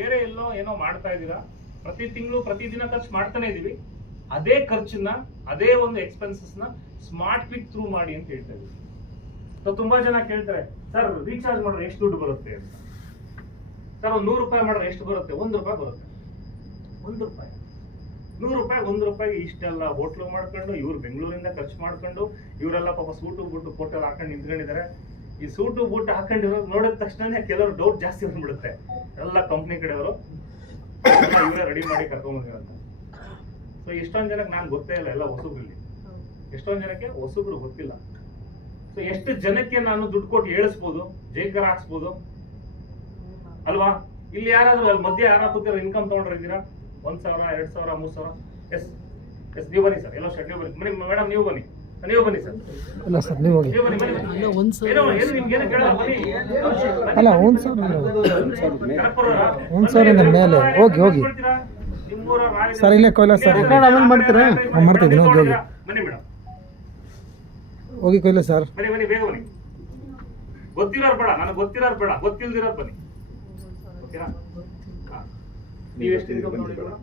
ಬೇರೆ ಎಲ್ಲೋ ಏನೋ ಮಾಡ್ತಾ ಇದ್ದೀರಾ, ಪ್ರತಿ ತಿಂಗಳು ಪ್ರತಿದಿನ ಖರ್ಚು ಮಾಡ್ತಾನೆ ಇದೀವಿ. ಅದೇ ಖರ್ಚನ್ನ, ಅದೇ ಒಂದು ಎಕ್ಸ್ಪೆನ್ಸಸ್ ನ ಸ್ಮಾರ್ಟ್ ಕ್ವಿಕ್ ಥ್ರೂ ಮಾಡಿ ಅಂತ ಹೇಳ್ತಾ ಇದೀವಿ. ಸೊ ತುಂಬಾ ಜನ ಕೇಳ್ತಾರೆ, ಸರ್ ರೀಚಾರ್ಜ್ ಮಾಡಿದ್ರೆ ಎಷ್ಟು ದುಡ್ಡು ಬರುತ್ತೆ ಅಂತ. ಸರ್ ಒಂದು 100 ರೂಪಾಯಿ ಮಾಡಿದ್ರೆ ಎಷ್ಟು ಬರುತ್ತೆ? 1 ರೂಪಾಯಿ ಬರುತ್ತೆ. 1 ರೂಪಾಯಿ, 100 ರೂಪಾಯಿ, 1 ರೂಪಾಯಿಗೆ ಇಷ್ಟೆಲ್ಲ ಹೋಟ್ಲು ಮಾಡ್ಕೊಂಡು, ಇವ್ರು ಬೆಂಗಳೂರಿಂದ ಖರ್ಚು ಮಾಡ್ಕೊಂಡು, ಇವರೆಲ್ಲ ಪಾಪ ಸೂಟು ಬೂಟು ಫೋಟೋ ಹಾಕೊಂಡು ನಿಂತ್ಕೊಂಡಿದ್ದಾರೆ. ಈ ಸೂಟು ಬೂಟು ಹಾಕೊಂಡಿರೋ ನೋಡಿದ ತಕ್ಷಣ ಕೆಲವರು ಡೌಟ್ ಜಾಸ್ತಿ ಬಂದ್ಬಿಡುತ್ತೆ. ಎಲ್ಲ ಕಂಪ್ನಿ ಕಡೆಯವರು ಇವರೇ ರೆಡಿ ಮಾಡಿ ಕರ್ಕೊಂಡ್ಬಂದಿರಂತ. ಸೊ ಎಷ್ಟೊಂದು ಜನಕ್ಕೆ ನಾನು ಗೊತ್ತೇ ಇಲ್ಲ, ಎಲ್ಲ ಹೊಸಬ್ರಲ್ಲಿ. ಎಷ್ಟೊಂದು ಜನಕ್ಕೆ ಹೊಸಬ್ರು ಗೊತ್ತಿಲ್ಲ. ಸೊ ಎಷ್ಟು ಜನಕ್ಕೆ ನಾನು ದುಡ್ಡು ಕೊಟ್ಟು ಹೇಳಿಸ್ಬೋದು, ಜೈಕರ್ ಹಾಕ್ಸ್ಬೋದು ಅಲ್ವಾ? ಇಲ್ಲಿ ಯಾರಾದ್ರೂ ಅಲ್ಲಿ ಮಧ್ಯೆ ಯಾರು ಕೂತಿರೋ ಇನ್ಕಮ್ ತಗೊಂಡಿದ್ದೀರಾ? 1,000, 2,000, 3,000? ಎಸ್ ಎಸ್, ನೀವು ಬನ್ನಿ ಸರ್. ಎಲ್ಲೋ ಶೆಡ್ ಬನ್ನಿ ಮೇಡಮ್, ನೀವು ಬನ್ನಿ ಸರ್. ಇಲ್ಲ ಸರ್, ನೀವು ಹೋಗಿ. ಏನು ನಿಮ್ಗೇನು ಕೇಳಲ್ಲ, ಬನ್ನಿ. ಅಲ್ಲ 1,000 ಮೇಲೆ ಹೋಗಿ ಸರ್. ಇಲ್ಲೇ ಕೈಲಾಸ ಸರ್, ಆಮೇಲೆ ಮಾಡ್ತೀರಾ? ಮಾಡ್ತಿದ್ದೀನಿ, ಹೋಗಿ ಬನ್ನಿ ಮೇಡಮ್, ಹೋಗಿ ಕೈಲಾಸ ಸರ್. ಬನ್ನಿ ಬೇಗ ಬನ್ನಿ. ಗೊತ್ತಿರೋರು ಬೇಡ, ನನಗೆ ಗೊತ್ತಿರೋರು ಬೇಡ, ಗೊತ್ತಿಲ್ದಿರೋರು ಬನ್ನಿ. ಓಕೆನಾ? ನೀವೆಷ್ಟು ಇನ್ಕಮ್ ತಗೊಂಡಿದ್ದೀರಾ?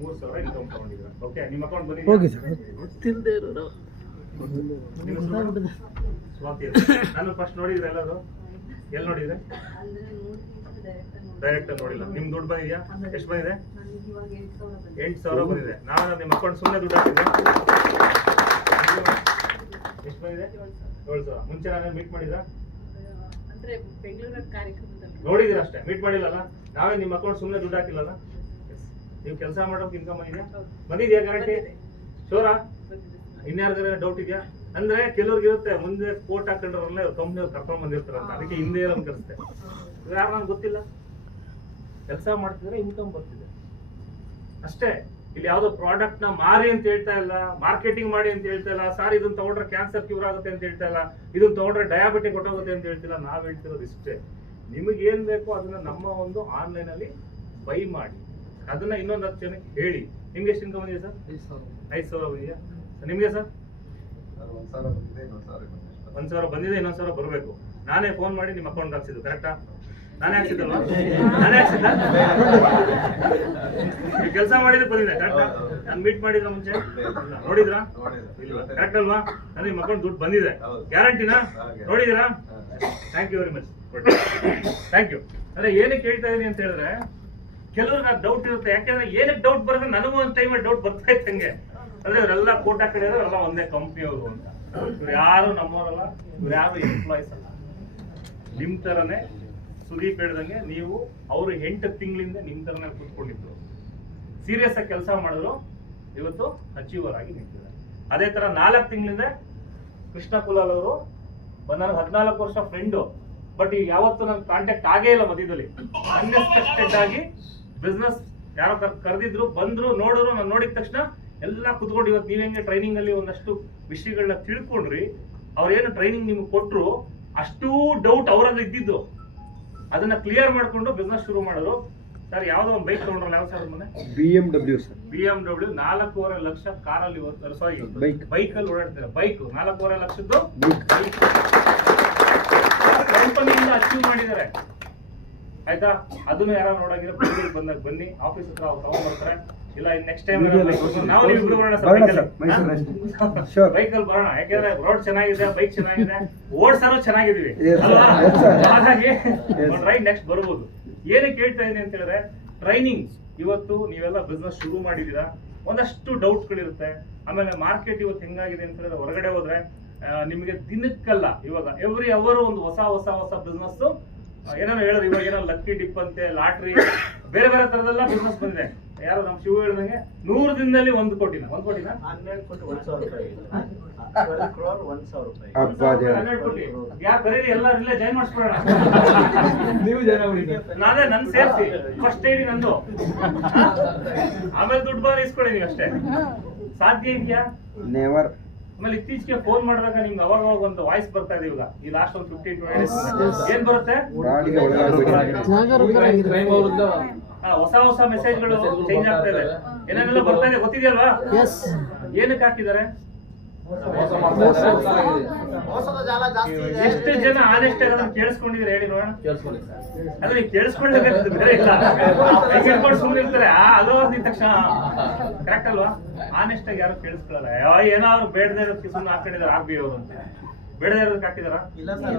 3,000 ಇನ್ಕಮ್ ತಗೊಂಡಿದ್ದೀರಾ. ಓಕೆ, ನಿಮ್ಮ ಅಕೌಂಟ್ ಬನ್ನಿ. ಹೋಗಿ ಸರ್. ಗೊತ್ತಿಲ್ಲದೆ ಇರೋರು ನಾನು ಫಸ್ಟ್ ನೋಡಿದ್ರೆ ಎಲ್ಲರೂ ಎಲ್ಲಿ ನೋಡಿದ್ರೆ? ಡೈರೆಕ್ಟ್ ನೋಡಿಲ್ಲ. ನಿಮ್ ದುಡ್ಡು ಬಂದಿದ್ಯಾ? ಎಷ್ಟು ಬಂದಿದೆ? 8,000 ಬಂದಿದೆ. ನಾನು ನಿಮ್ಮ ಅಕೌಂಟ್ ಸುಮ್ಮನೆ ದುಡ್ಡು ಹಾಕಿದ್ದೆ. ಎಷ್ಟು ಬಂದಿದೆ? 7,000. ಮುಂಚೆ ನಾನು ಮೀಟ್ ಮಾಡಿದ್ರಾ? ನೋಡಿದಿರ ಅಷ್ಟೇ, ಮೀಟ್ ಮಾಡಿಲ್ಲಲ್ಲ. ನಾವೇ ನಿಮ್ಮ ಅಕೌಂಟ್ ಸುಮ್ಮನೆ ದುಡ್ಡು ಹಾಕಿಲ್ಲಲ್ಲ. ನೀವು ಕೆಲಸ ಮಾಡೋಕೆ ಇನ್ಕಮ್ ಬಂದಿದ್ಯಾ? ಗ್ಯಾರಂಟಿ ಶೋರಾ? ಇನ್ಯಾರ್ಗಾರ ಡೌಟ್ ಇದೆಯಾ? ಅಂದ್ರೆ ಕೆಲವ್ರಿಗೆ ಇರುತ್ತೆ, ಮುಂದೆ ಕೋಟ್ ಹಾಕೊಂಡ್ರಲ್ಲೇ ಕಂಪ್ನಿಯವ್ರು ಕರ್ಕೊಂಡ್ ಬಂದಿರ್ತಾರಂತ, ಅದಕ್ಕೆ ಹಿಂದೆ ಇರೋನ್ ಕಳಿಸ್ತೆ. ಯಾರು ನನ್ಗೆ ಗೊತ್ತಿಲ್ಲ, ಕೆಲಸ ಮಾಡ್ತಿದ್ರೆ ಇನ್ಕಮ್ ಬರ್ತಿದೆ ಅಷ್ಟೇ. ಇಲ್ಲಿ ಯಾವ್ದೋ ಪ್ರಾಡಕ್ಟ್ ನ ಮಾರಿ ಅಂತ ಹೇಳ್ತಾ ಇಲ್ಲ, ಮಾರ್ಕೆಟಿಂಗ್ ಮಾಡಿ ಅಂತ ಹೇಳ್ತಾ ಇಲ್ಲ. ಸಾರ್ ಇದನ್ನ ತಗೊಂಡ್ರೆ ಕ್ಯಾನ್ಸರ್ ಕ್ಯೂರ್ ಆಗುತ್ತೆ ಅಂತ ಹೇಳ್ತಾ ಇಲ್ಲ, ಇದನ್ನ ತಗೊಂಡ್ರೆ ಡಯಾಬಿಟಿಕ್ ಹೊಟ್ಟೋಗುತ್ತೆ ಅಂತ ಹೇಳ್ತಿಲ್ಲ. ನಾವ್ ಹೇಳ್ತಿರೋದು ಇಷ್ಟೇ, ನಿಮಗೆ ಏನ್ ಬೇಕೋ ಅದನ್ನ ನಮ್ಮ ಒಂದು ಆನ್ಲೈನ್ ಅಲ್ಲಿ ಬೈ ಮಾಡಿ, ಅದನ್ನ ಇನ್ನೊಂದು 10 ಜನಕ್ಕೆ ಹೇಳಿ. ನಿಮ್ಗೆ ಎಷ್ಟು ಇನ್ಕಮ್ ಬಂದಿದೆ ಸರ್? 5,000 ಬಂದಿದೆಯಾ? ನಿಮ್ಗೆ ಸರ್? 1,000 ಬಂದಿದೆ, ಇನ್ನೊಂದು 1,000 ಬರಬೇಕು. ನಾನೇ ಫೋನ್ ಮಾಡಿ ನಿಮ್ಮ ಅಕೌಂಟ್ ಹಾಕ್ಸಿದ್ದು, ಕರೆಕ್ಟಾ? ನಾನೇ ಹಾಕ್ಸಿದ್ದಲ್ವಾ? ನಾನೇ ಹಾಕ್ಸಿದ್ದ? ಕೆಲಸ ಮಾಡಿದ್ರೆ ಬಂದಿದೆ, ಕರೆಕ್ಟಾ? ನಾನು ಮೀಟ್ ಮಾಡಿದ್ರ ಮುಂಚೆ ನೋಡಿದ್ರಾ? ಕರೆಕ್ಟ್ ಅಲ್ವಾ? ನಾನು ನಿಮ್ಮ ಅಕೌಂಟ್ ದುಡ್ಡು ಬಂದಿದೆ, ಗ್ಯಾರಂಟಿನಾ? ನೋಡಿದಿರಾ? Thank you very much, thank you. ಅಂದ್ರೆ ಏನಕ್ಕೆ ಹೇಳ್ತಾ ಇದೀನಿ ಅಂತ ಹೇಳಿದ್ರೆ, ಕೆಲವ್ರಿಗೆ ಡೌಟ್ ಇರುತ್ತೆ. ಯಾಕೆಂದ್ರೆ ಏನಕ್ಕೆ ಡೌಟ್ ಬರುತ್ತೆ? ನನಗೂ ಒಂದು ಟೈಮಲ್ಲಿ ಡೌಟ್ ಬರ್ತಾ ಇತ್ತಂಗೆ. ಅಂದ್ರೆ ಇವರೆಲ್ಲ ಕೋಟಾ ಕಡೆ ಎಲ್ಲ ಒಂದೇ ಕಂಪ್ನಿಯವರು ಅಂತ. ಇವ್ರು ಯಾರು ನಮ್ಮವರಲ್ಲ, ಇವ್ರು ಯಾರು ಎಂಪ್ಲಾಯ್ಸ್ ಅಲ್ಲ. ನಿಮ್ ತರನೇ ಸುದೀಪ್ ಹೇಳ್ದಂಗೆ ನೀವು ಅವರು 8 ತಿಂಗಳಿಂದ ನಿಮ್ ತರನೇ ಕೂತ್ಕೊಂಡಿದ್ರು, ಸೀರಿಯಸ್ ಆಗಿ ಕೆಲಸ ಮಾಡಿದ್ರು, ಇವತ್ತು ಅಚೀವರ್ ಆಗಿ ನಿಂತಿದ್ದಾರೆ. ಅದೇ ತರ 4 ತಿಂಗಳಿಂದ ಕೃಷ್ಣ ಕುಲಾಲ್ ಅವರು ನನಗೆ 14 ವರ್ಷ ಫ್ರೆಂಡು, ಬಟ್ ಈಗ ಯಾವತ್ತು ನನ್ ಕಾಂಟ್ಯಾಕ್ಟ್ ಆಗೇ ಇಲ್ಲ. ಮಧ್ಯದಲ್ಲಿ ಅನ್ಎಕ್ಸ್ಪೆಕ್ಟೆಡ್ ಆಗಿ ಬಿಸ್ನೆಸ್ ಯಾರೋ ಕರೆದಿದ್ರು, ಬಂದ್ರು, ನೋಡಿದ್ರು. ನಾನು ನೋಡಿದ ತಕ್ಷಣ ಎಲ್ಲ ಕುತ್ಕೊಂಡು ಇವತ್ತು ನೀವ್ ಹೆಂಗೆ ಟ್ರೈನಿಂಗ್ ಅಲ್ಲಿ ಒಂದಷ್ಟು ವಿಷಯಗಳನ್ನ ತಿಳ್ಕೊಂಡ್ರಿ, ಅವ್ರೇನು ಟ್ರೈನಿಂಗ್ ನಿಮ್ಗೆ ಕೊಟ್ರು, ಅಷ್ಟೂ ಡೌಟ್ ಅವರಲ್ಲಿ ಇದ್ದಿದ್ದು ಅದನ್ನ ಕ್ಲಿಯರ್ ಮಾಡ್ಕೊಂಡು ಬಿಸ್ನೆಸ್ ಶುರು ಮಾಡಿದ್ರು. ಸರ್ ಯಾವ್ದೋ ಒಂದು ಬೈಕ್ ತಗೊಂಡ್ರಲ್ಲ, ಯಾವ ಸರ್ ಮನೆ? BMW sir. BMW 4.5 ಲಕ್ಷ ಕಾರಲ್ಲಿ, ಸಾರಿ ಬೈಕ್ ಅಲ್ಲಿ ಓಡಾಡ್ತಾರೆ. ಬೈಕ್ 4.5 ಲಕ್ಷದ್ದು ಕಂಪನಿಯಿಂದ ಅಚೀವ್ ಮಾಡಿದ್ದಾರೆ, ಆಯ್ತಾ? ಅದನ್ನು ಯಾರು ನೋಡಾಗಿರೋ ಬಂದಾಗ ಬನ್ನಿ, ಆಫೀಸ್ ಹತ್ರ ಅವ್ರು ತಗೊಂಡ್ಬರ್ತಾರೆ. ಇಲ್ಲ ನೆಕ್ಸ್ಟ್ ಟೈಮ್ ನಾವು ನೀವು ಬರೋಣ ಬೈಕಲ್ಲಿ ಬರೋಣ. ಯಾಕಂದ್ರೆ ರೋಡ್ ಚೆನ್ನಾಗಿದೆ, ಬೈಕ್ ಚೆನ್ನಾಗಿದೆ, ಓಡ್ಸಾರು ಚೆನ್ನಾಗಿದೀವಿ, ಹಾಗಾಗಿ ರೈಟ್ ನೆಕ್ಸ್ಟ್ ಬರ್ಬೋದು. ಏನಕ್ಕೆ ಹೇಳ್ತಾ ಇದೀನಿ ಅಂತ ಹೇಳಿದ್ರೆ, ಟ್ರೈನಿಂಗ್ ಇವತ್ತು ನೀವೆಲ್ಲ ಬಿಸ್ನೆಸ್ ಶುರು ಮಾಡಿದೀರಾ, ಒಂದಷ್ಟು ಡೌಟ್ಗಳಿರುತ್ತೆ. ಆಮೇಲೆ ಮಾರ್ಕೆಟ್ ಇವತ್ತು ಹೆಂಗಾಗಿದೆ ಅಂತ ಹೇಳಿದ್ರೆ, ಹೊರಗಡೆ ಹೋದ್ರೆ ನಿಮಗೆ ದಿನಕ್ಕಲ್ಲ, ಇವಾಗ ಎವ್ರಿ ಅವರ್ ಒಂದು ಹೊಸ ಹೊಸ ಹೊಸ ಬಿಸ್ನೆಸ್ ಏನೇನೋ ಹೇಳೋದು. ಇವಾಗ ಏನೋ ಲಕ್ಕಿ ಡಿಪ್ ಅಂತೆ, ಲಾಟ್ರಿ, ಬೇರೆ ಬೇರೆ ತರದೆಲ್ಲ ಬಿಸ್ನೆಸ್ ಬಂದಿದೆ. ಯಾರು ನಮ್ ಶಿವ ಹೇಳ್ದಂಗೆ 100 ದಿನದಲ್ಲಿ 1 ಕೋಟಿನ 12 ಕೋಟಿ 1,000 ರೂಪಾಯಿ 12 ಕೋಟಿ. ಯಾರು ಕರೀರಿ, ಎಲ್ಲ ಇಲ್ಲೇ ಜಾಯ್ನ್ ಮಾಡಿಸ್ಬಿಡೋಣ. ನೀವು ಜಾಯ್ನ್ ಆಗ್ಬಿಡಿ, ನಾನೇ ನನ್ ಸೇರಿಸಿ ಫಸ್ಟ್ ಏಡಿ ನಂದು, ಆಮೇಲೆ ದುಡ್ಡು ಬಾರಿ ಇಸ್ಕೊಳ್ಳಿ ನೀವು ಅಷ್ಟೇ. ಸಾಧ್ಯ ಇದೆಯಾ? ನೆವರ್. ಆಮೇಲೆ ಇತ್ತೀಚೆಗೆ ಫೋನ್ ಮಾಡಿದಾಗ ನಿಮ್ಗೆ ಅವಾಗ ಒಂದು ವಾಯ್ಸ್ ಬರ್ತಾ ಇದೆ. ಇವಾಗ ಈ ಲಾಸ್ಟ್ ಒಂದು 15-20 ಏನ್ ಬರುತ್ತೆ? ಹೊಸ ಹೊಸ ಮೆಸೇಜ್ಗಳು ಚೇಂಜ್ ಆಗ್ತಾ ಇದೆ, ಏನೇನೆಲ್ಲ ಬರ್ತಾ ಇದೆ ಗೊತ್ತಿದೆಯಲ್ವಾ? ಏನಕ್ಕೆ ಹಾಕಿದ್ದಾರೆ? ಮೋಸದ ಜಾಲ ಜಾಸ್ತಿ ಇದೆ. ಎಷ್ಟು ಜನ ಆನೆಸ್ಟ್ ಆಗಿ ಕೇಳಿಸ್ಕೊಂಡಿದ್ರೆ ಹೇಳಿ ನೋಡೋಣ. ಅಲ್ಲ ನೀವು ಕೇಳಿಸ್ಕೊಳ್ಳೇಬೇಕು, ಬೇರೆ ಇಲ್ಲ. ಕೇಳ್ಕೊಂಡು ಸುಮ್ಮನೆ ಇರ್ತಾರೆ. ಅಲೋ ಅಂದಿದ ತಕ್ಷಣ ಕರೆಕ್ಟ್ ಅಲ್ವಾ? ಆನೆಸ್ಟ್ ಆಗಿ ಯಾರು ಕೇಳಿಸ್ಕೊಳ್ಳಲ್ಲ. ಏನೋ ಅವ್ರು ಬೇಡದೇ ಇರೋದಕ್ಕೆ ಸುಮ್ಮನೆ ಹಾಕೊಂಡಿದ್ದಾರೆ ಆರ್ ಬಿ ಅವರು ಅಂತ. ಬೇಡದೇ ಇರೋದಕ್ಕೆ ಹಾಕಿದಾರ? ಇಲ್ಲ ಸರ್,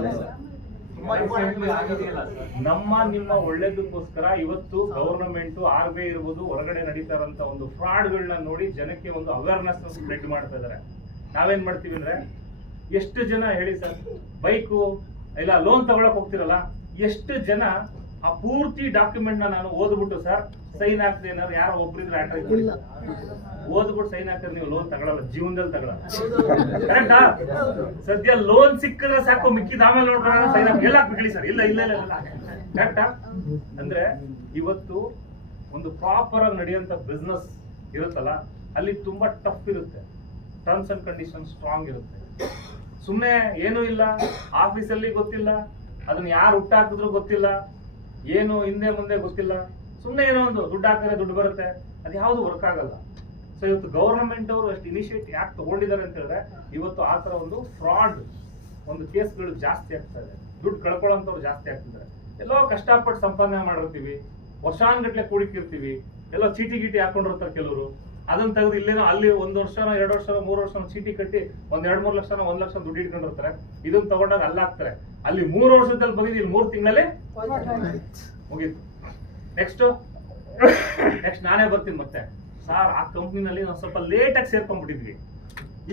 ತುಂಬಾ ಇಂಪಾರ್ಟೆಂಟ್ ಆಗಿದೆಯಲ್ಲ ಸರ್. ನಮ್ಮ ನಿಮ್ಮ ಒಳ್ಳೇದಕ್ಕೋಸ್ಕರ ಇವತ್ತು ಗವರ್ನಮೆಂಟ್ ಆರ್ ಬಿ ಐ ಇರ್ಬೋದು, ಹೊರಗಡೆ ನಡೀತಾ ಇರೋಂತ ಒಂದು ಫ್ರಾಡ್ಗಳನ್ನ ನೋಡಿ ಜನಕ್ಕೆ ಒಂದು ಅವೇರ್ನೆಸ್ ಸ್ಪ್ರೆಡ್ ಮಾಡ್ತಾ ಇದಾರೆ. ನಾವೇನ್ ಮಾಡ್ತೀವಿ ಅಂದ್ರೆ, ಎಷ್ಟು ಜನ ಹೇಳಿ ಸರ್, ಬೈಕು ಇಲ್ಲ ಲೋನ್ ತಗೊಳಕ್ ಹೋಗ್ತಿರಲ್ಲ, ಎಷ್ಟು ಜನ ಆ ಪೂರ್ತಿ ಡಾಕ್ಯುಮೆಂಟ್ ನಾನು ಓದ್ಬಿಟ್ಟು ಸರ್ ಸೈನ್ ಹಾಕ್ದೆ ಏನಾದ್ರು ಯಾರೋ ಒಬ್ರಿದ್ರೆ ಓದ್ಬಿಟ್ಟು ಸೈನ್ ಹಾಕಿದ್ರೆ ನೀವು ಲೋನ್ ತಗೊಳಲ್ಲ, ಜೀವನದಲ್ಲಿ ತಗೊಳಲ್ಲ. ಕರೆಕ್ಟಾ? ಸದ್ಯ ಲೋನ್ ಸಿಕ್ಕಿದ್ರೆ ಸಾಕು, ಮಿಕ್ಕಿದ ಆಮೇಲೆ ನೋಡ್ಕೊಳ್ಳೋಣ, ಸೈನ್ ಹಾಕಿ ಎಲ್ಲ ಹಾಕ್ಬೇಕಿ ಸರ್. ಇಲ್ಲ ಇಲ್ಲ ಇಲ್ಲ, ಕರೆಕ್ಟಾ? ಅಂದ್ರೆ ಇವತ್ತು ಒಂದು ಪ್ರಾಪರ್ ಆಗಿ ನಡೆಯುವಂತ ಬಿಸ್ನೆಸ್ ಇರುತ್ತಲ್ಲ, ಅಲ್ಲಿ ತುಂಬಾ ಟಫ್ ಇರುತ್ತೆ. ಟರ್ಮ್ಸ್ ಅಂಡ್ ಕಂಡೀಷನ್ ಸ್ಟ್ರಾಂಗ್ ಇರುತ್ತೆ. ಸುಮ್ಮನೆ ಏನೂ ಇಲ್ಲ, ಆಫೀಸಲ್ಲಿ ಗೊತ್ತಿಲ್ಲ, ಅದನ್ನ ಯಾರು ಹುಟ್ಟಾಕಿದ್ರು ಗೊತ್ತಿಲ್ಲ, ಏನು ಹಿಂದೆ ಮುಂದೆ ಗೊತ್ತಿಲ್ಲ, ಸುಮ್ಮನೆ ಏನೋ ಒಂದು ದುಡ್ಡು ಹಾಕಿದ್ರೆ ದುಡ್ಡು ಬರುತ್ತೆ, ಅದು ಯಾವುದು ವರ್ಕ್ ಆಗಲ್ಲ. ಸೊ ಇವತ್ತು ಗವರ್ನಮೆಂಟ್ ಅವರು ಅಷ್ಟು ಇನಿಷಿಯೇಟಿವ್ ಯಾಕೆ ತಗೊಂಡಿದ್ದಾರೆ ಅಂತ ಹೇಳಿದ್ರೆ, ಇವತ್ತು ಆ ತರ ಒಂದು ಫ್ರಾಡ್ ಒಂದು ಕೇಸ್ಗಳು ಜಾಸ್ತಿ ಆಗ್ತಾ ಇದೆ, ದುಡ್ಡು ಕಳ್ಕೊಳ್ಳೋಂಥವ್ರು ಜಾಸ್ತಿ ಆಗ್ತಿದ್ದಾರೆ. ಎಲ್ಲೋ ಕಷ್ಟಪಟ್ಟು ಸಂಪಾದನೆ ಮಾಡಿರ್ತೀವಿ, ವರ್ಷಾನ್ಗಟ್ಲೆ ಕೂಡಿಕಿರ್ತೀವಿ, ಎಲ್ಲೋ ಚೀಟಿ ಗೀಟಿ ಹಾಕೊಂಡಿರ್ತಾರೆ ಕೆಲವರು, ಅದನ್ನ ತೆಗೆದು ಇಲ್ಲೇನೋ ಅಲ್ಲಿ 1 ವರ್ಷನೋ 2 ವರ್ಷನೋ 3 ವರ್ಷನೋ ಚೀಟಿ ಕಟ್ಟಿ 1-2-3 ಲಕ್ಷನೋ 1 ಲಕ್ಷ ದುಡ್ಡು ಇಟ್ಕೊಂಡಿರ್ತಾರೆ. ಇದನ್ನ ತಗೊಂಡಾಗ ಅಲ್ಲ ಹಾಕ್ತಾರೆ, ಅಲ್ಲಿ 3 ವರ್ಷದಲ್ಲಿ ಬಂದಿದ್ದು ಇಲ್ಲಿ 3 ತಿಂಗಳಲ್ಲಿ ಮುಗೀತು. ನೆಕ್ಸ್ಟ್ ನಾನೇ ಬರ್ತೀನಿ ಮತ್ತೆ ಸರ್, ಆ ಕಂಪ್ನಿನಲ್ಲಿ ನಾವು ಸ್ವಲ್ಪ ಲೇಟ್ ಆಗಿ ಸೇರ್ಕೊಂಡ್ಬಿಟ್ಟಿದ್ವಿ,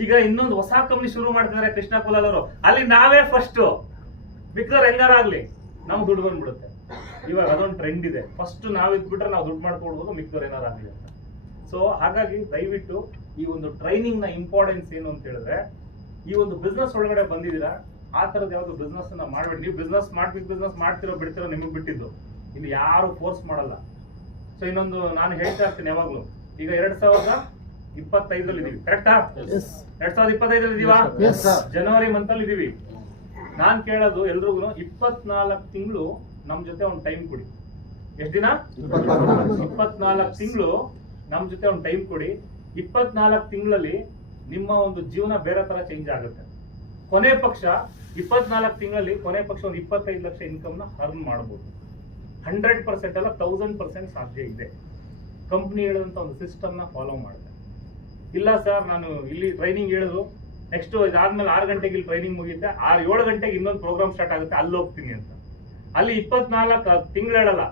ಈಗ ಇನ್ನೊಂದು ಹೊಸ ಕಂಪ್ನಿ ಶುರು ಮಾಡ್ತಿದ್ದಾರೆ ಕೃಷ್ಣ ಕುಲಾಲ್ ಅವರು, ಅಲ್ಲಿ ನಾವೇ ಫಸ್ಟ್, ಮಿಕ್ದವ್ರು ಹೆಂಗಾರಾಗ್ಲಿ ನಮ್ಗೆ ದುಡ್ಡು ಬಂದ್ಬಿಡುತ್ತೆ. ಇವಾಗ ಅದೊಂದು ಟ್ರೆಂಡ್ ಇದೆ, ಫಸ್ಟ್ ನಾವ್ ಇದ್ಬಿಟ್ರೆ ನಾವು ದುಡ್ಡು ಮಾಡ್ಕೊಡ್ಬೋದು, ಮಿಕ್ದವ್ರು ಏನಾರಾಗ್ಲಿ ಅಂತ. ಸೊ ಹಾಗಾಗಿ ದಯವಿಟ್ಟು ಈ ಒಂದು ಟ್ರೈನಿಂಗ್ ನ ಇಂಪಾರ್ಟೆನ್ಸ್ ಏನು ಅಂತ ಹೇಳಿದ್ರೆ, ಈ ಒಂದು ಬಿಸ್ನೆಸ್ ಒಳಗಡೆ ಬಂದಿದ್ದೀರಾ, ಆ ತರದ ಯಾವ್ದು ಬಿಸ್ನೆಸ್ ನ ಮಾಡ್ಬೇಡಿ. ನೀವು ಬಿಸ್ನೆಸ್ ಮಾಡ್ತಿರೋ ಬಿಡ್ತಿರೋ ನಿಮಗೆ ಬಿಟ್ಟಿದ್ದು, ಇಲ್ಲಿ ಯಾರು ಫೋರ್ಸ್ ಮಾಡಲ್ಲ. ಸೊ ಇನ್ನೊಂದು ನಾನು ಹೇಳ್ತಾ ಇರ್ತೀನಿ ಯಾವಾಗ್ಲೂ, ಈಗ 2025 ಇದೀವಿ, ಕರೆಕ್ಟಾ? 2025 ಇದೀವಾ? ಜನವರಿ ಮಂತ್ ಅಲ್ಲಿ ಇದೀವಿ. ನಾನ್ ಕೇಳೋದು ಎಲ್ರಿಗೂ 24 ತಿಂಗಳು ನಮ್ ಜೊತೆ ಒಂದು ಟೈಮ್ ಕೊಡಿ. ಎಷ್ಟು ದಿನ? 24 ತಿಂಗಳು ನಮ್ ಜೊತೆ ಒಂದು ಟೈಮ್ ಕೊಡಿ. 24 ತಿಂಗಳಲ್ಲಿ ನಿಮ್ಮ ಒಂದು ಜೀವನ ಬೇರೆ ತರ ಚೇಂಜ್ ಆಗುತ್ತೆ. ಕೊನೆ ಪಕ್ಷ 24 ತಿಂಗಳಲ್ಲಿ ಕೊನೆ ಪಕ್ಷ ಒಂದು 25 ಲಕ್ಷ ಇನ್ಕಮ್ ನ ಅರ್ನ್ ಮಾಡಬಹುದು. 100% ಅಲ್ಲ, 1000% ಸಾಧ್ಯ ಇದೆ. ಕಂಪ್ನಿ ಹೇಳುವಂತ ಒಂದು ಸಿಸ್ಟಮ್ ನ ಫಾಲೋ ಮಾಡಿದೆ. ಇಲ್ಲ ಸರ್, ನಾನು ಇಲ್ಲಿ ಟ್ರೈನಿಂಗ್ ಹೇಳಿದ್ರು, ನೆಕ್ಸ್ಟ್ ಇದಾದ್ಮೇಲೆ 6 ಗಂಟೆಗೆ ಇಲ್ಲಿ ಟ್ರೈನಿಂಗ್ ಮುಗಿಯುತ್ತೆ, 7 ಗಂಟೆಗೆ ಇನ್ನೊಂದು ಪ್ರೋಗ್ರಾಮ್ ಸ್ಟಾರ್ಟ್ ಆಗುತ್ತೆ, ಅಲ್ಲಿ ಹೋಗ್ತೀನಿ ಅಂತ. ಅಲ್ಲಿ 24 ತಿಂಗಳು ಹೇಳಲ್ಲ,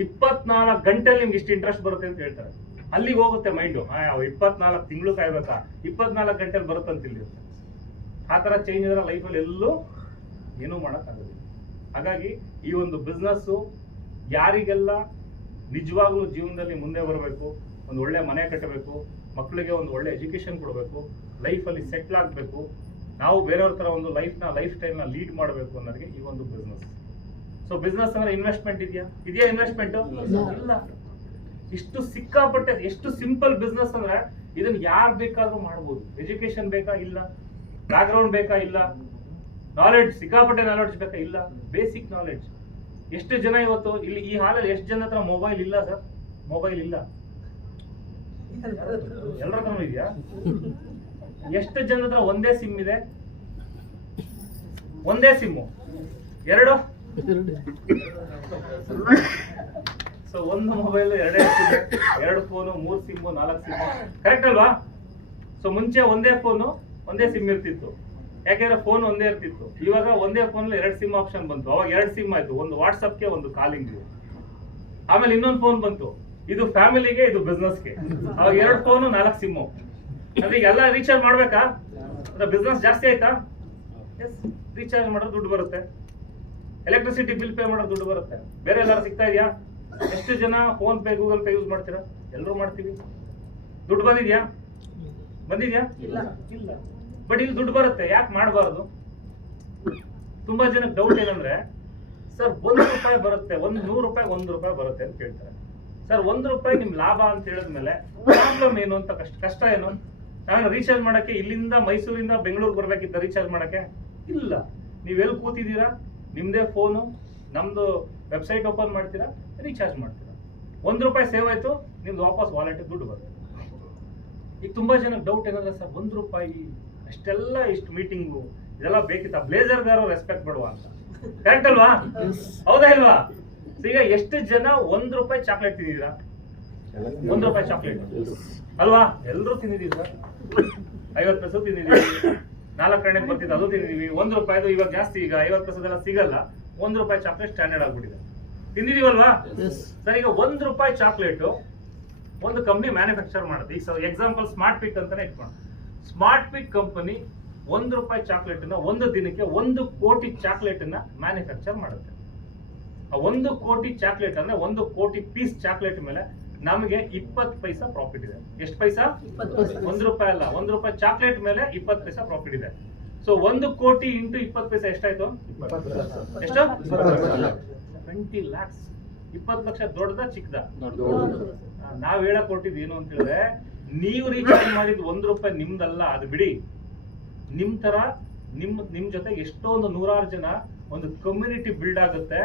24 ಗಂಟೆಲಿ ನಿಮ್ಗೆ ಇಷ್ಟು ಇಂಟ್ರೆಸ್ಟ್ ಬರುತ್ತೆ ಅಂತ ಹೇಳ್ತಾರೆ. ಅಲ್ಲಿಗೆ ಹೋಗುತ್ತೆ ಮೈಂಡು, 24 ತಿಂಗಳು ಕಾಯ್ಬೇಕಾ, 24 ಗಂಟೆಲಿ ಬರುತ್ತಂತ ಇಲ್ಲಿರುತ್ತೆ. ಆ ತರ ಚೇಂಜ್ ಇದ್ರೆ ಲೈಫಲ್ಲಿ ಎಲ್ಲೂ ಏನೂ ಮಾಡೋಕ್ಕಾಗೋದಿಲ್ಲ. ಹಾಗಾಗಿ ಈ ಒಂದು ಬಿಸ್ನೆಸ್ ಯಾರಿಗೆಲ್ಲ ನಿಜವಾಗ್ಲೂ ಜೀವನದಲ್ಲಿ ಮುಂದೆ ಬರಬೇಕು, ಒಂದು ಒಳ್ಳೆ ಮನೆ ಕಟ್ಟಬೇಕು, ಮಕ್ಕಳಿಗೆ ಒಂದು ಒಳ್ಳೆ ಎಜುಕೇಶನ್ ಕೊಡಬೇಕು, ಲೈಫಲ್ಲಿ ಸೆಟ್ಲ್ ಆಗಬೇಕು, ನಾವು ಬೇರೆಯವ್ರ ತರ ಒಂದು ಲೈಫ್ ಸ್ಟೈಲ್ ನ ಲೀಡ್ ಮಾಡಬೇಕು ಅನ್ನೋರಿಗೆ ಈ ಒಂದು ಬಿಸ್ನೆಸ್. ಸೊ ಬಿಸ್ನೆಸ್ ಅಂದ್ರೆ ಇನ್ವೆಸ್ಟ್ಮೆಂಟ್ ಇದೆಯಾ ಇನ್ವೆಸ್ಟ್ಮೆಂಟ್ ಇಲ್ಲ. ಇಷ್ಟು ಸಿಕ್ಕಾಪಟ್ಟೆ, ಎಷ್ಟು ಸಿಂಪಲ್ ಬಿಸ್ನೆಸ್ ಅಂದ್ರೆ ಇದನ್ನ ಯಾರು ಬೇಕಾದ್ರೂ ಮಾಡ್ಬೋದು. ಎಜುಕೇಶನ್ ಬೇಕಾ? ಇಲ್ಲ. ಬ್ಯಾಕ್ ಗ್ರೌಂಡ್ ಬೇಕಾ? ಇಲ್ಲ. ನಾಲೆಡ್ಜ್, ಸಿಕ್ಕಾಪಟ್ಟೆ ನಾಲೆಡ್ಜ್ ಬೇಕಾ? ಇಲ್ಲ. Basic knowledge. ಎಷ್ಟು ಜನ ಇವತ್ತು ಇಲ್ಲಿ ಈ ಹಾಲಲ್ಲಿ ಎಷ್ಟು ಜನ ಹತ್ರ ಮೊಬೈಲ್ ಇಲ್ಲ ಸರ್? ಮೊಬೈಲ್ ಇಲ್ಲ, ಎಲ್ಲರ ಹತ್ರ ಇದೆಯಾ? ಎಷ್ಟು ಜನ ಹತ್ರ ಒಂದೇ ಸಿಮ್ ಇದೆ? ಒಂದೇ ಸಿಮ್ಮು, 2 ಸೊ ಒಂದು mobile 2 sim, 2 phone, 3 SIM, 4 SIM, correct ಅಲ್ವಾ? ಸೊ ಮುಂಚೆ ಒಂದೇ ಫೋನು ಒಂದೇ ಸಿಮ್ ಇರ್ತಿತ್ತು, ಯಾಕೆಂದ್ರೆ ಫೋನ್ ಒಂದೇ ಇರ್ತಿತ್ತು. ಇವಾಗ ಒಂದೇ ಫೋನ್ 2 ಸಿಮ್ ಆಪ್ಷನ್ ಬಂತು. ಅವಾಗ 2 ಸಿಮ್ ಆಯ್ತು, ಒಂದು ವಾಟ್ಸಪ್ಗೆ, ಒಂದು ಕಾಲಿಂಗ್. ಆಮೇಲೆ ಇನ್ನೊಂದು ಫೋನ್ ಬಂತು, ಇದು ಫ್ಯಾಮಿಲಿಗೆ, ಇದು ಬಿಸ್ನೆಸ್ಗೆ. ಅವಾಗ 2 ಫೋನು 4 ಸಿಮ್ಮು. ಅಂದ್ರೆ ಈಗ ಎಲ್ಲ ರೀಚಾರ್ಜ್ ಮಾಡ್ಬೇಕಾ? ಬಿಸ್ನೆಸ್ ಜಾಸ್ತಿ ಆಯ್ತಾ? ಎಸ್, ರೀಚಾರ್ಜ್ ಮಾಡೋದು ದುಡ್ಡು ಬರುತ್ತೆ, ಎಲೆಕ್ಟ್ರಿಸಿಟಿ ಬಿಲ್ ಪೇ ಮಾಡೋದು ದುಡ್ಡು ಬರುತ್ತೆ. ಬೇರೆ ಎಲ್ಲಾರು ಸಿಗ್ತಾ ಇದೆಯಾ? ಎಷ್ಟು ಜನ phone pay, Google pay use ಮಾಡ್ತೀರಾ? ಎಲ್ಲರೂ ಮಾಡ್ತೀವಿ. ದುಡ್ಡು ಬಂದಿದ್ಯಾ? ಇಲ್ಲ. ಬಟ್ ಇಲ್ಲಿ ದುಡ್ಡು ಬರುತ್ತೆ, ಯಾಕೆ ಮಾಡಬಾರ್ದು? ತುಂಬಾ ಜನಕ್ಕೆ ಡೌಟ್ ಏನಂದ್ರೆ, ಸರ್ 1 ರೂಪಾಯಿ ಬರುತ್ತೆ, 100 ರೂಪಾಯಿ 1 ರೂಪಾಯಿ ಬರುತ್ತೆ ಅಂತ ಕೇಳ್ತಾರೆ. ಸರ್ 1 ರೂಪಾಯಿ ನಿಮ್ ಲಾಭ ಅಂತ ಹೇಳಿದ್ಮೇಲೆ ಪ್ರಾಬ್ಲಮ್ ಏನು ಅಂತ, ಕಷ್ಟ ಏನು? ನಾನು ರೀಚಾರ್ಜ್ ಮಾಡಕ್ಕೆ ಇಲ್ಲಿಂದ ಮೈಸೂರಿಂದ ಬೆಂಗಳೂರು ಬರ್ಬೇಕಿದ್ದ ರೀಚಾರ್ಜ್ ಮಾಡಕ್ಕೆ ಇಲ್ಲ. ನೀವೆಲ್ಲಿ ಕೂತಿದ್ದೀರಾ, ನಿಮ್ದೇ ಫೋನು, ನಮ್ದು ವೆಬ್ಸೈಟ್ ಓಪನ್ ಮಾಡ್ತೀರಾ, ರೀಚಾರ್ಜ್ ಮಾಡ್ತೀರಾ, 1 ರೂಪಾಯಿ ಸೇವ್ ಆಯ್ತು, ನಿಮ್ದು ವಾಪಸ್ ವಾಲೆಟ್ ದುಡ್ಡು ಬರುತ್ತೆ. ಈಗ ತುಂಬಾ ಜನಕ್ಕೆ ಡೌಟ್ ಏನಂದ್ರೆ, ಸರ್ 1 ರೂಪಾಯಿ ಅಷ್ಟೆಲ್ಲ ಇಷ್ಟು ಮೀಟಿಂಗು ಇದೆಲ್ಲ ಬೇಕಿತ್ತ ಬ್ಲೇಸರ್ಗಾರು ರೆಸ್ಪೆಕ್ಟ್ ಕೊಡುವ ಅಂತ ಕರೆಕ್ಟ್ ಅಲ್ವಾ? ಹೌದಾ ಇಲ್ವಾ? ಈಗ ಎಷ್ಟು ಜನ ₹1 ಚಾಕ್ಲೇಟ್ ತಿಂದಿದ್ದೀರಾ? ₹1 ಚಾಕ್ಲೇಟ್ ಅಲ್ವಾ? ಎಲ್ಲರೂ ತಿಂದಿದ್ದೀರಾ? 50 ಪೈಸೆ ತಿಂದಿದ್ದೀವಿ, 4 ಆಣೆಗೆ ಬರ್ತಿದ್ದು ಅದು ತಿಂದಿದ್ದೀವಿ. ₹1 ಇವಾಗ ಜಾಸ್ತಿ, ಈಗ 50 ಪೈಸೆದೆಲ್ಲ ಸಿಗಲ್ಲ. ₹1 ಚಾಕ್ಲೇಟ್ ಸ್ಟ್ಯಾಂಡರ್ಡ್ ಆಗ್ಬಿಟ್ಟಿದೆ. ತಿಂದಿದೀವಲ್ವಾ? ಸರ್, ಈಗ ₹1 ಚಾಕ್ಲೇಟು ಒಂದು ಕಂಪ್ನಿ ಮ್ಯಾನುಫ್ಯಾಕ್ಚರ್ ಮಾಡುತ್ತೆ. ಈಗ ಎಕ್ಸಾಂಪಲ್ ಸ್ಮಾರ್ಟ್ ಪಿಕ್ ಅಂತಾನೆ ಇಟ್ಕೊಂಡು, ಸ್ಮಾರ್ಟ್ ಪಿಕ್ ಕಂಪನಿ ₹1 ಚಾಕ್ಲೇಟ್ ಅನ್ನ ಒಂದು ದಿನಕ್ಕೆ 1 ಕೋಟಿ ಚಾಕ್ಲೇಟ್ ಅನ್ನ ಮ್ಯಾನುಫ್ಯಾಕ್ಚರ್ ಮಾಡುತ್ತೆ. ಆ 1 ಕೋಟಿ ಚಾಕ್ಲೇಟ್ ಅಂದ್ರೆ 1 ಕೋಟಿ ಪೀಸ್ ಚಾಕ್ಲೇಟ್ ಮೇಲೆ ನಮಗೆ 20 ಪೈಸಾ ಪ್ರಾಫಿಟ್ ಇದೆ. ಎಷ್ಟು ಪೈಸಾ? ₹1 ಅಲ್ಲ, ₹1 ಚಾಕ್ಲೇಟ್ ಮೇಲೆ 20 ಪೈಸಾ ಪ್ರಾಫಿಟ್ ಇದೆ. ಸೊ 1 ಕೋಟಿ ಇಂಟು 20 ಪೈಸಾ ಎಷ್ಟಾಯ್ತು? ಎಷ್ಟು? 20 lakhs. 20 ಲಕ್ಷ ದೊಡ್ಡದ ಚಿಕ್ಕದ? ನಾವ್ ಹೇಳಕ್ ಕೊಟ್ಟಿದ್ ಏನು ಅಂತ ಹೇಳಿದ್ರೆ, ನೀವು ರೀಚಾರ್ಜ್ ಮಾಡಿದ್ ₹1 ನಿಮ್ದಲ್ಲ, ಅದು ಬಿಡಿ. ನಿಮ್ ತರ ನಿಮ್ ಜೊತೆ ಎಷ್ಟೊಂದು 100 ಜನ ಒಂದು ಕಮ್ಯುನಿಟಿ ಬಿಲ್ಡ್ ಆಗುತ್ತೆ.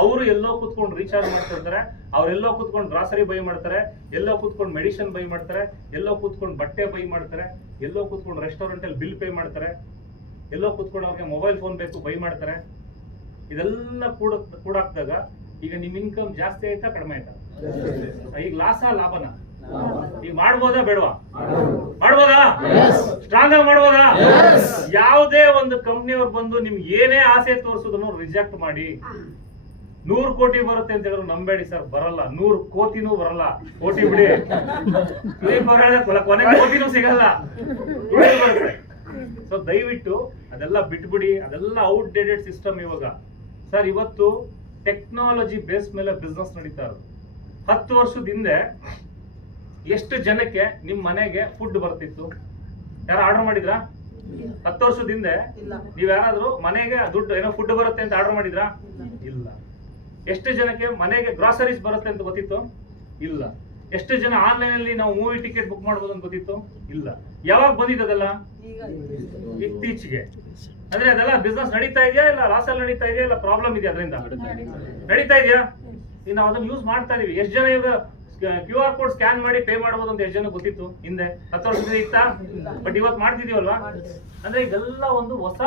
ಅವರು ಎಲ್ಲೋ ಕೂತ್ಕೊಂಡು ರೀಚಾರ್ಜ್ ಮಾಡ್ತಿರ್ತಾರೆ, ಅವರೆಲ್ಲೋ ಕೂತ್ಕೊಂಡು ಗ್ರಾಸರಿ ಬೈ ಮಾಡ್ತಾರೆ, ಎಲ್ಲೋ ಕೂತ್ಕೊಂಡು ಮೆಡಿಸಿನ್ ಬೈ ಮಾಡ್ತಾರೆ, ಎಲ್ಲೋ ಕೂತ್ಕೊಂಡು ಬಟ್ಟೆ ಬೈ ಮಾಡ್ತಾರೆ, ಎಲ್ಲೋ ಕೂತ್ಕೊಂಡು ರೆಸ್ಟೋರೆಂಟ್ ಅಲ್ಲಿ ಬಿಲ್ ಪೇ ಮಾಡ್ತಾರೆ, ಎಲ್ಲೋ ಕೂತ್ಕೊಂಡು ಅವ್ರಿಗೆ ಮೊಬೈಲ್ ಫೋನ್ ಬೇಕು ಬೈ ಮಾಡ್ತಾರೆ. ಇದೆಲ್ಲ ಕೂಡಾಕ್ದಾಗ ಈಗ ನಿಮ್ ಇನ್ಕಮ್ ಜಾಸ್ತಿ ಆಯ್ತಾ ಕಡಿಮೆ ಆಯ್ತಾ? ಈಗ ಲಾಭನ ಈಗ ಮಾಡ್ಬೋದಾ ಬೇಡವಾ? ಮಾಡ್ಬೋದಾ? ಸ್ಟ್ರಾಂಗ್ ಆಗಿ ಮಾಡ್ಬೋದಾ? ಯಾವುದೇ ಒಂದು ಕಂಪ್ನಿಯವ್ರು ಬಂದು ನಿಮ್ಗೆ ಏನೇ ಆಸೆ ತೋರಿಸಿದ್ರು ರಿಜೆಕ್ಟ್ ಮಾಡಿ. 100 ಕೋಟಿ ಬರುತ್ತೆ ಅಂತ ಹೇಳಿದ್ರು ನಂಬೇಡಿ ಸರ್, ಬರಲ್ಲ. 100 ಕೋಟಿನೂ ಬರಲ್ಲ. ಕೋಟಿ ಬಿಡಿ, ಕೊನೆ ಕೋಟಿನೂ ಸಿಗಲ್ಲ. ಸೊ ದಯವಿಟ್ಟು ಅದೆಲ್ಲ ಬಿಟ್ಬಿಡಿ. ಅದೆಲ್ಲ ಔಟ್ಡೇಟೆಡ್ ಸಿಸ್ಟಮ್ ಇವಾಗ. ಸರ್, ಇವತ್ತು ಟೆಕ್ನಾಲಜಿ ಬೇಸ್ ಮೇಲೆ ಬಿಸ್ನೆಸ್ ನಡೀತಾ ಇರೋದು. 10 ವರ್ಷದ ಹಿಂದೆ ಎಷ್ಟು ಜನಕ್ಕೆ ನಿಮ್ ಮನೆಗೆ ಫುಡ್ ಬರ್ತಿತ್ತು? ಯಾರು ಆರ್ಡರ್ ಮಾಡಿದ್ರಾ? 10 ವರ್ಷದ ಹಿಂದೆ ನೀವ್ ಯಾರಾದ್ರೂ ಮನೆಗೆ ದುಡ್ಡು ಏನೋ ಫುಡ್ ಬರುತ್ತೆ ಅಂತ ಆರ್ಡರ್ ಮಾಡಿದ್ರಾ? ಇಲ್ಲ. ಎಷ್ಟು ಜನಕ್ಕೆ ಮನೆಗೆ ಗ್ರಾಸರೀಸ್ ಬರುತ್ತೆ ಅಂತ ಗೊತ್ತಿತ್ತು? ಇಲ್ಲ. ಎಷ್ಟು ಜನ ಆನ್ಲೈನ್ ಅಲ್ಲಿ ನಾವು ಮೂವಿ ಟಿಕೆಟ್ ಬುಕ್ ಮಾಡ್ಬೋದು ಅಂತ ಗೊತ್ತಿತ್ತು? ಇಲ್ಲ. ಯಾವಾಗ ಬಂದಿದ್ದದಲ್ಲ? ಇತ್ತೀಚೆಗೆ. ಅಂದ್ರೆ ಅದೆಲ್ಲ ಬಿಸ್ನೆಸ್ ನಡೀತಾ ಇದೆಯಾ, ಇಲ್ಲ ಲಾಸ್ ಅಲ್ಲಿ ನಡೀತಾ ಇದೆಯಾ, ಇಲ್ಲ ಪ್ರಾಬ್ಲಮ್ ಇದೆಯಾ? ಅದರಿಂದ ನಡೀತಾ ಇದೆಯಾ? ಈಗ ನಾವು ಅದನ್ನ ಯೂಸ್ ಮಾಡ್ತಾ ಇದೀವಿ. ಎಷ್ಟು ಜನ ಇವಾಗ QR ಕೋಡ್ ಸ್ಕ್ಯಾನ್ ಮಾಡಿ ಪೇ ಮಾಡಬಹುದು ಅಂತ ಎಷ್ಟು ಜನ ಗೊತ್ತಿತ್ತು? ಹಿಂದೆ 10 ವರ್ಷದಿಂದ ಇತ್ತಾ? ಬಟ್ ಇವತ್ತು ಮಾಡ್ತಿದೀವಲ್ವಾ? ಅಂದ್ರೆ ಇದೆಲ್ಲ ಒಂದು ಹೊಸ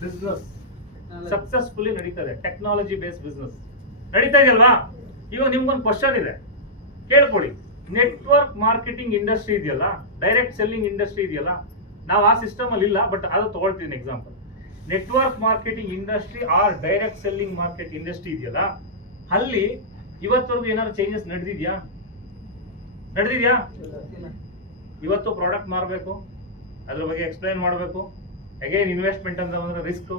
ಬಿಸ್ನೆಸ್ ಸಕ್ಸಸ್ಫುಲಿ ನಡೀತದೆ. ಟೆಕ್ನಾಲಜಿ ಬೇಸ್ಡ್ ಬಿಸ್ನೆಸ್ ನಡೀತಾ ಇದೆಯಲ್ವಾ? ಇವಾಗ ನಿಮ್ಗೊಂದು ಕ್ವಶನ್ ಇದೆ, ಕೇಳ್ಕೊಳ್ಳಿ. ನೆಟ್ವರ್ಕ್ ಮಾರ್ಕೆಟಿಂಗ್ ಇಂಡಸ್ಟ್ರಿ ಇದೆಯಲ್ಲ, ಡೈರೆಕ್ಟ್ ಸೆಲ್ಲಿಂಗ್ ಇಂಡಸ್ಟ್ರಿ ಇದೆಯಲ್ಲ, ನಾವು ಆ ಸಿಸ್ಟಮ್ ಅಲ್ಲಿ ಇಲ್ಲ, ಬಟ್ ಅದು ತಗೊಳ್ತೀನಿ example. Network marketing industry or direct selling market industry ಇದೆಯಲ್ಲ, ಅಲ್ಲಿ ಇವತ್ತವರೆಗೂ ಏನಾದ್ರು ಚೇಂಜಸ್ ನಡೆದಿದ್ಯಾ? ಇವತ್ತು ಪ್ರಾಡಕ್ಟ್ ಮಾರಬೇಕು, ಅದ್ರ ಬಗ್ಗೆ ಎಕ್ಸ್ಪ್ಲೈನ್ ಮಾಡಬೇಕು, ಅಗೇನ್ ಇನ್ವೆಸ್ಟ್ಮೆಂಟ್ ಅಂತ ಬಂದ್ರೆ ರಿಸ್ಕ್.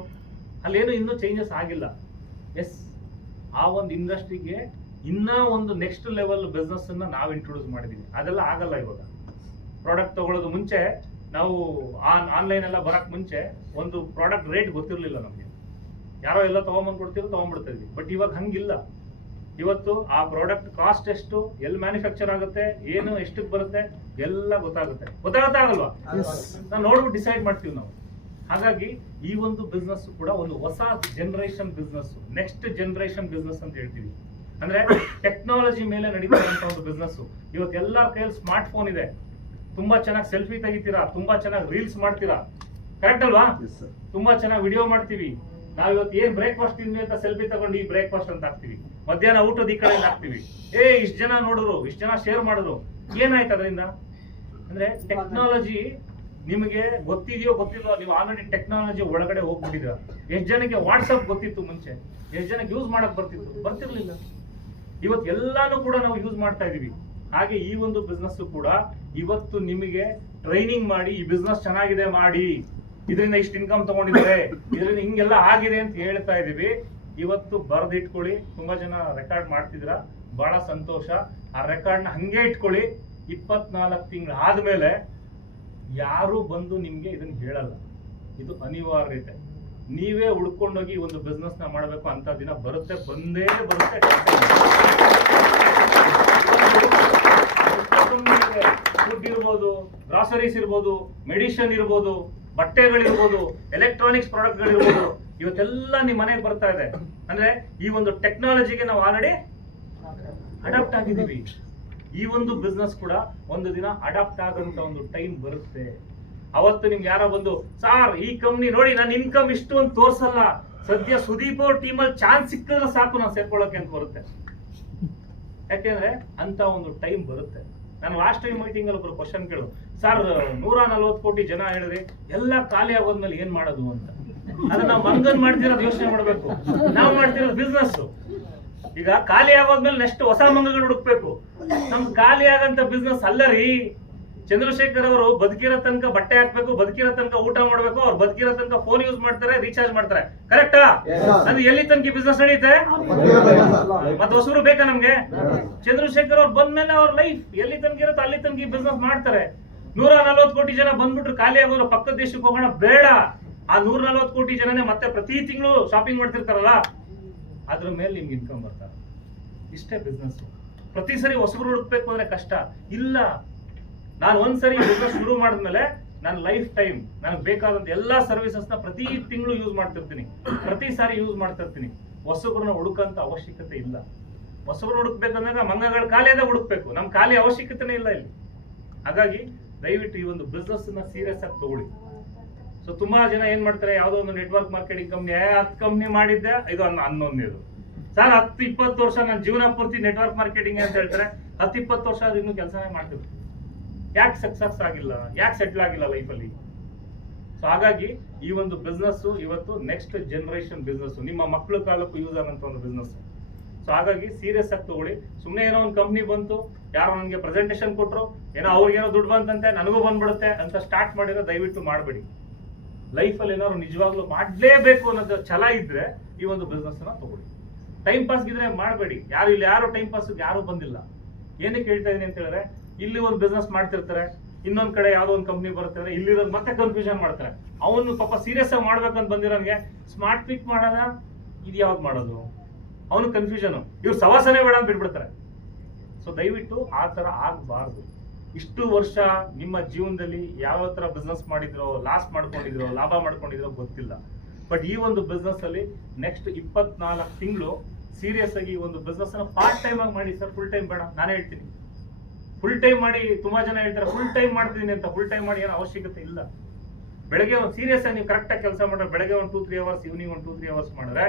ಅಲ್ಲೇನು ಇನ್ನೂ ಚೇಂಜಸ್ ಆಗಿಲ್ಲ. ಎಸ್, ಆ ಒಂದು ಇಂಡಸ್ಟ್ರಿಗೆ ಇನ್ನ ಒಂದು ನೆಕ್ಸ್ಟ್ ಲೆವೆಲ್ ಬಿಸ್ನೆಸ್ ಅನ್ನ ನಾವು ಇಂಟ್ರೊಡ್ಯೂಸ್ ಮಾಡಿದೀವಿ. ಅದೆಲ್ಲ ಆಗಲ್ಲ ಇವಾಗ. ಪ್ರಾಡಕ್ಟ್ ತಗೊಳ್ಳೋದು ಮುಂಚೆ ನಾವು ಆನ್ಲೈನ್ ಎಲ್ಲ ಬರಕ್ ಮುಂಚೆ ಒಂದು ಪ್ರಾಡಕ್ಟ್ ರೇಟ್ ಗೊತ್ತಿರ್ಲಿಲ್ಲ ನಮ್ಗೆ. ಯಾರೋ ಎಲ್ಲ ತಗೊಂಬಂದ್ ಕೊಡ್ತಿದ್ರು, ತಗೊಂಡ್ಬಿಡ್ತಾ ಇದ್ವಿ. ಬಟ್ ಇವಾಗ ಹಂಗಿಲ್ಲ. ಇವತ್ತು ಆ ಪ್ರಾಡಕ್ಟ್ ಕಾಸ್ಟ್ ಎಷ್ಟು, ಎಲ್ಲಿ ಮ್ಯಾನುಫ್ಯಾಕ್ಚರ್ ಆಗುತ್ತೆ, ಏನು ಎಷ್ಟಕ್ಕೆ ಬರುತ್ತೆ, ಎಲ್ಲ ಗೊತ್ತಾಗುತ್ತಾ ಆಗಲ್ವಾ? ನಾವು ನೋಡ್ಬಿಟ್ಟು ಡಿಸೈಡ್ ಮಾಡ್ತೀವಿ ನಾವು. ಹಾಗಾಗಿ ಈ ಒಂದು ಬಿಸ್ನೆಸ್ ಕೂಡ ಒಂದು ಹೊಸ generation business, next generation business ಅಂತ ಹೇಳ್ತೀವಿ. ಅಂದ್ರೆ ಟೆಕ್ನಾಲಜಿ ಮೇಲೆ ನಡೀತಿರುವಂತ ಒಂದು ಬಿಸ್ನೆಸ್. ಇವತ್ತು ಎಲ್ಲರ ಕೈಯಲ್ಲಿ ಸ್ಮಾರ್ಟ್ ಫೋನ್ ಇದೆ. ತುಂಬಾ ಚೆನ್ನಾಗಿ ಸೆಲ್ಫಿ ತೆಗಿತೀರಾ, ತುಂಬಾ ಚೆನ್ನಾಗಿ ರೀಲ್ಸ್ ಮಾಡ್ತೀರಾ, ಕರೆಕ್ಟ್ ಅಲ್ವಾ? ತುಂಬಾ ಚೆನ್ನಾಗಿ ವಿಡಿಯೋ ಮಾಡ್ತೀವಿ. ನಾವ್ ಇವತ್ತು ಏನ್ ಬ್ರೇಕ್ಫಾಸ್ಟ್ ತಿಂದ್ವಿ ಅಂತ ಸೆಲ್ಫಿ ತಗೊಂಡು ಈ ಬ್ರೇಕ್ಫಾಸ್ಟ್ ಅಂತ ಹಾಕ್ತಿವಿ. ಮಧ್ಯಾಹ್ನ ಊಟದ ಈ ಕಡೆ ಹಾಕ್ತಿವಿ. ಇಷ್ಟು ಜನ ನೋಡಿದ್ರು, ಇಷ್ಟು ಜನ ಶೇರ್ ಮಾಡಿದ್ರು. ಏನಾಯ್ತು ಅದರಿಂದ? ಅಂದ್ರೆ ಟೆಕ್ನಾಲಜಿ ನಿಮಗೆ ಗೊತ್ತಿದೆಯೋ ಗೊತ್ತಿಲ್ವೋ, ನೀವು ಆಲ್ರೆಡಿ ಟೆಕ್ನಾಲಜಿ ಒಳಗಡೆ ಹೋಗ್ಬಿಟ್ಟಿದ್ರ. ಎಷ್ಟು ಜನಕ್ಕೆ ವಾಟ್ಸಪ್ ಗೊತ್ತಿತ್ತು ಮುಂಚೆ? ಎಷ್ಟು ಜನಕ್ಕೆ ಯೂಸ್ ಮಾಡಕ್ ಬರ್ತಿರ್ಲಿಲ್ಲ. ಇವತ್ತು ಎಲ್ಲಾನು ಕೂಡ ನಾವು ಯೂಸ್ ಮಾಡ್ತಾ ಇದೀವಿ. ಹಾಗೆ ಈ ಒಂದು ಬಿಸ್ನೆಸ್ ಕೂಡ ಇವತ್ತು ನಿಮಗೆ ಟ್ರೈನಿಂಗ್ ಮಾಡಿ, ಈ ಬಿಸ್ನೆಸ್ ಚೆನ್ನಾಗಿದೆ ಮಾಡಿ, ಇದರಿಂದ ಇಷ್ಟು ಇನ್ಕಮ್ ತಗೊಂಡಿದ್ದಾರೆ, ಇದರಿಂದ ಹಿಂಗೆಲ್ಲ ಆಗಿದೆ ಅಂತ ಹೇಳ್ತಾ ಇದೀವಿ. ಇವತ್ತು ಬರೆದಿಟ್ಕೊಳ್ಳಿ. ತುಂಬಾ ಜನ ರೆಕಾರ್ಡ್ ಮಾಡ್ತಿದ್ರ, ಬಹಳ ಸಂತೋಷ. ಆ ರೆಕಾರ್ಡ್ನ ಹಂಗೆ ಇಟ್ಕೊಳ್ಳಿ. 24 ತಿಂಗಳು ಆದ್ಮೇಲೆ ಯಾರು ಬಂದು ನಿಮ್ಗೆ ಇದನ್ನ ಹೇಳಲ್ಲ. ಇದು ಅನಿವಾರ್ಯತೆ. ನೀವೇ ಉಳ್ಕೊಂಡೋಗಿ ಒಂದು ಬಿಸ್ನೆಸ್ ನ ಮಾಡಬೇಕು ಅಂತ ದಿನ ಬರುತ್ತೆ, ಬಂದೇ ಬರುತ್ತೆ. ಫುಡ್ ಇರ್ಬೋದು, ಗ್ರಾಸರೀಸ್ ಇರ್ಬೋದು, ಮೆಡಿಸಿನ್ ಇರ್ಬೋದು, ಬಟ್ಟೆಗಳಿರ್ಬೋದು, ಎಲೆಕ್ಟ್ರಾನಿಕ್ಸ್ ಪ್ರಾಡಕ್ಟ್ಗಳಿರ್ಬೋದು, ಇವತ್ತೆಲ್ಲ ನಿಮ್ ಮನೆಗೆ ಬರ್ತಾ ಇದೆ. ಅಂದ್ರೆ ಈ ಒಂದು ಟೆಕ್ನಾಲಜಿಗೆ ನಾವು ಆಲ್ರೆಡಿ ಅಡಾಪ್ಟ್ ಆಗಿದ್ದೀವಿ. ಈ ಒಂದು ಬಿಸ್ನೆಸ್ ಕೂಡ ಒಂದು ದಿನ ಅಡಾಪ್ಟ್ ಆಗಂತ ಒಂದು ಟೈಮ್ ಬರುತ್ತೆ. ಅವತ್ತು ನಿಮ್ಗೆ ಯಾರೋ ಬಂದು ಸಾರ್ ಈ ಕಂಪ್ನಿ ನೋಡಿ ನನ್ನ ಇನ್ಕಮ್ ಇಷ್ಟು ಅಂತ ತೋರ್ಸಲ್ಲ, ಸದ್ಯ ಸುದೀಪ್ ಅವ್ರ ಟೀಮಲ್ಲಿ ಚಾನ್ಸ್ ಸಿಕ್ಕಿದ್ರೆ ಸಾಕು ನಾನು ಸೇರ್ಕೊಳ್ಳೋಕೆ ಅಂತ ಬರುತ್ತೆ. ಯಾಕೆಂದ್ರೆ ಅಂತ ಒಂದು ಟೈಮ್ ಬರುತ್ತೆ. ನಾನು ಲಾಸ್ಟ್ ಟೈಮ್ ಮೀಟಿಂಗ್ ಅಲ್ಲಿ ಒಬ್ರು ಕ್ವಶನ್ ಕೇಳು, ಸರ್ 140 ಕೋಟಿ ಜನ ಹೇಳಿದ್ರಿ ಎಲ್ಲ ಖಾಲಿ ಆಗೋದ್ಮೇಲೆ ಏನ್ ಮಾಡೋದು ಅಂತ. ಅದನ್ನ ನಾವು ಮಂಗನ್ ಮಾಡ್ತಿರೋದು ಯೋಚನೆ ಮಾಡ್ಬೇಕು. ನಾವು ಮಾಡ್ತಿರೋದು ಬಿಸ್ನೆಸ್. ಈಗ ಖಾಲಿ ಆಗೋದ್ಮೇಲೆ ನೆಕ್ಸ್ಟ್ ಹೊಸ ಮಂಗಗಳು ಹುಡುಕ್ಬೇಕು. ನಮ್ದು ಖಾಲಿ ಆಗಂತ ಬಿಸ್ನೆಸ್ ಅಲ್ಲ ರೀ. ಚಂದ್ರಶೇಖರ್ ಅವರು ಬದುಕಿರೋ ತನಕ ಬಟ್ಟೆ ಹಾಕ್ಬೇಕು, ಬದುಕಿರೋ ತನಕ ಊಟ ಮಾಡ್ಬೇಕು, ಅವ್ರು ಬದುಕಿರೋ ತನಕ ಫೋನ್ ಯೂಸ್ ಮಾಡ್ತಾರೆ, ರೀಚಾರ್ಜ್ ಮಾಡ್ತಾರೆ. ಕರೆಕ್ಟಾ? ಅದು ಎಲ್ಲಿ ತನಕ ಬಿಸ್ನೆಸ್ ನಡೀತೆ? ಮತ್ತೆ ಹೊಸರು ಬೇಕಾ ನಮ್ಗೆ? ಚಂದ್ರಶೇಖರ್ ಅವ್ರು ಬಂದ್ಮೇಲೆ ಅವ್ರ ಲೈಫ್ ಎಲ್ಲಿ ತನಕ ಇರುತ್ತೆ ಅಲ್ಲಿ ತನಕ ಬಿಸ್ನೆಸ್ ಮಾಡ್ತಾರೆ. 140 ಕೋಟಿ ಜನ ಬಂದ್ಬಿಟ್ರು ಖಾಲಿ ಆಗೋರು ಪಕ್ಕದ ದೇಶಕ್ಕೆ ಹೋಗೋಣ ಬೇಡ. ಆ 140 ಕೋಟಿ ಜನನೇ ಮತ್ತೆ ಪ್ರತಿ ತಿಂಗಳು ಶಾಪಿಂಗ್ ಮಾಡ್ತಿರ್ತಾರಲ್ಲ, ಅದ್ರ ಮೇಲೆ ನಿಮ್ಗೆ ಇನ್ಕಮ್ ಬರ್ತಾರೆ. ಇಷ್ಟೇ ಬಿಸ್ನೆಸ್. ಪ್ರತಿ ಸರಿ ಹೊಸಬ್ರು ಹುಡುಕ್ಬೇಕು ಅಂದ್ರೆ ಕಷ್ಟ ಇಲ್ಲ. ನಾನು ಒಂದ್ಸರಿ ಬಿಸ್ನೆಸ್ ಶುರು ಮಾಡಿದ್ಮೇಲೆ ನನ್ನ ಲೈಫ್ ಟೈಮ್ ನನಗೆ ಬೇಕಾದಂತ ಎಲ್ಲಾ ಸರ್ವಿಸಸ್ ನ ಪ್ರತಿ ತಿಂಗಳು ಯೂಸ್ ಮಾಡ್ತಿರ್ತೀನಿ, ಪ್ರತಿ ಸಾರಿ ಯೂಸ್ ಮಾಡ್ತಿರ್ತೀನಿ. ಹೊಸಬ್ರನ್ನ ಹುಡುಕಂತ ಅವಶ್ಯಕತೆ ಇಲ್ಲ. ಹೊಸಬ್ರು ಹುಡುಕ್ಬೇಕಂದಾಗ ಮಂಗಗಳ ಖಾಲಿಯಾದಾಗ ಹುಡುಕ್ಬೇಕು, ನಮ್ ಖಾಲಿ ಅವಶ್ಯಕತೆನೇ ಇಲ್ಲ ಇಲ್ಲಿ. ಹಾಗಾಗಿ ದಯವಿಟ್ಟು ಈ ಒಂದು ಬಿಸ್ನೆಸ್ ನ ಸೀರಿಯಸ್ ಆಗಿ ತಗೊಳ್ಳಿ. ಸೊ ತುಂಬಾ ಜನ ಏನ್ ಮಾಡ್ತಾರೆ, ಯಾವ್ದೋ ಒಂದು ನೆಟ್ವರ್ಕ್ ಮಾರ್ಕೆಟಿಂಗ್ ಕಂಪ್ನಿ 10 ಕಂಪ್ನಿ ಮಾಡಿದ್ದೆ, ಇದು 11 ಸರ್ 10-20 ವರ್ಷ ನನ್ನ ಜೀವನ ಪೂರ್ತಿ ನೆಟ್ವರ್ಕ್ ಮಾರ್ಕೆಟಿಂಗ್ ಅಂತ ಹೇಳ್ತಾರೆ. 10-20 ವರ್ಷ ಆದ್ರೂ ಇನ್ನೂ ಕೆಲಸನೇ ಮಾಡ್ತಿದ್ರು. ಯಾಕೆ ಸಕ್ಸಸ್ ಆಗಿಲ್ಲ, ಯಾಕೆ ಸೆಟ್ಲ್ ಆಗಿಲ್ಲ ಲೈಫಲ್ಲಿ? ಸೊ ಹಾಗಾಗಿ ಈ ಒಂದು ಬಿಸ್ನೆಸ್ ಇವತ್ತು ನೆಕ್ಸ್ಟ್ ಜನರೇಷನ್ ಬಿಸ್ನೆಸ್, ನಿಮ್ಮ ಮಕ್ಕಳ ಕಾಲಕ್ಕೂ ಯೂಸ್ ಆಗಂತ ಒಂದು ಬಿಸ್ನೆಸ್. ಸೊ ಹಾಗಾಗಿ ಸೀರಿಯಸ್ ಆಗಿ ತಗೊಳ್ಳಿ. ಸುಮ್ಮನೆ ಏನೋ ಒಂದು ಕಂಪ್ನಿ ಬಂತು, ಯಾರೋ ನನಗೆ ಪ್ರೆಸೆಂಟೇಶನ್ ಕೊಟ್ಟರು, ಏನೋ ಅವ್ರಿಗೇನೋ ದುಡ್ಡು ಬಂತಂತೆ ನನಗೂ ಬಂದ್ಬಿಡುತ್ತೆ ಅಂತ ಸ್ಟಾರ್ಟ್ ಮಾಡಿರೋ ದಯವಿಟ್ಟು ಮಾಡಬೇಡಿ. ಲೈಫಲ್ಲಿ ಏನಾದ್ರು ನಿಜವಾಗ್ಲೂ ಮಾಡಲೇಬೇಕು ಅನ್ನೋದು ಛಲ ಇದ್ರೆ ಈ ಒಂದು ಬಿಸ್ನೆಸ್ ನ ತಗೊಳ್ಳಿ. ಟೈಮ್ ಪಾಸ್ ಇದ್ರೆ ಮಾಡಬೇಡಿ. ಯಾರು ಟೈಮ್ ಪಾಸ್ ಯಾರು ಬಂದಿಲ್ಲ. ಏನಕ್ಕೆ ಹೇಳ್ತಾ ಇದೀನಿ ಅಂತ ಹೇಳಿದ್ರೆ, ಇಲ್ಲಿ ಒಂದು ಬಿಸ್ನೆಸ್ ಮಾಡ್ತಿರ್ತಾರೆ, ಇನ್ನೊಂದ್ ಕಡೆ ಯಾವ್ದೋ ಒಂದು ಕಂಪ್ನಿ ಬರುತ್ತೆ, ಇಲ್ಲಿರೋದು ಮತ್ತೆ ಕನ್ಫ್ಯೂಷನ್ ಮಾಡ್ತಾರೆ. ಅವನು ಪಾಪ ಸೀರಿಯಸ್ ಆಗಿ ಮಾಡ್ಬೇಕಂತ ಬಂದಿರೋನ್ಗೆ ಸ್ಮಾರ್ಟ್ ಪಿಕ್ ಮಾಡೋದ, ಇದು ಯಾವ್ದು ಮಾಡೋದು, ಅವನು ಕನ್ಫ್ಯೂಷನ್. ಇವ್ರು ಸವಾಸನೆ ಬೇಡ ಅಂತ ಬಿಟ್ಬಿಡ್ತಾರೆ. ಸೊ ದಯವಿಟ್ಟು ಆ ತರ ಆಗ್ಬಾರ್ದು. ಇಷ್ಟು ವರ್ಷ ನಿಮ್ಮ ಜೀವನದಲ್ಲಿ ಯಾವ ತರ ಬಿಸ್ನೆಸ್ ಮಾಡಿದ್ರೋ, ಲಾಸ್ ಮಾಡ್ಕೊಂಡಿದ್ರೋ, ಲಾಭ ಮಾಡ್ಕೊಂಡಿದ್ರೋ ಗೊತ್ತಿಲ್ಲ. ಬಟ್ ಈ ಒಂದು ಬಿಸ್ನೆಸ್ ಅಲ್ಲಿ ನೆಕ್ಸ್ಟ್ 24 ತಿಂಗಳು ಸೀರಿಯಸ್ ಆಗಿ ಈ ಒಂದು ಬಿಸ್ನೆಸ್ ಅನ್ನ ಪಾರ್ಟ್ ಟೈಮ್ ಆಗಿ ಮಾಡಿ ಸರ್. ಫುಲ್ ಟೈಮ್ ಬೇಡ, ನಾನೇ ಹೇಳ್ತೀನಿ. ಫುಲ್ ಟೈಮ್ ಮಾಡಿ. ತುಂಬಾ ಜನ ಹೇಳ್ತಾರೆ ಫುಲ್ ಟೈಮ್ ಮಾಡ್ತಿದ್ದೀನಿ ಅಂತ. ಫುಲ್ ಟೈಮ್ ಮಾಡಿ ಏನೋ ಅವಶ್ಯಕತೆ ಇಲ್ಲ. ಬೆಳಗ್ಗೆ ಒಂದು ಸೀರಿಯಸ್ ಆಗಿ ನೀವು ಕರೆಕ್ಟ್ ಆಗಿ ಕೆಲಸ ಮಾಡಿದ್ರೆ, ಬೆಳಗ್ಗೆ ಒಂದು 2-3 ಅವರ್ಸ್, ಈವ್ನಿಂಗ್ ಒಂದು 2-3 ಅವರ್ಸ್ ಮಾಡಿದ್ರೆ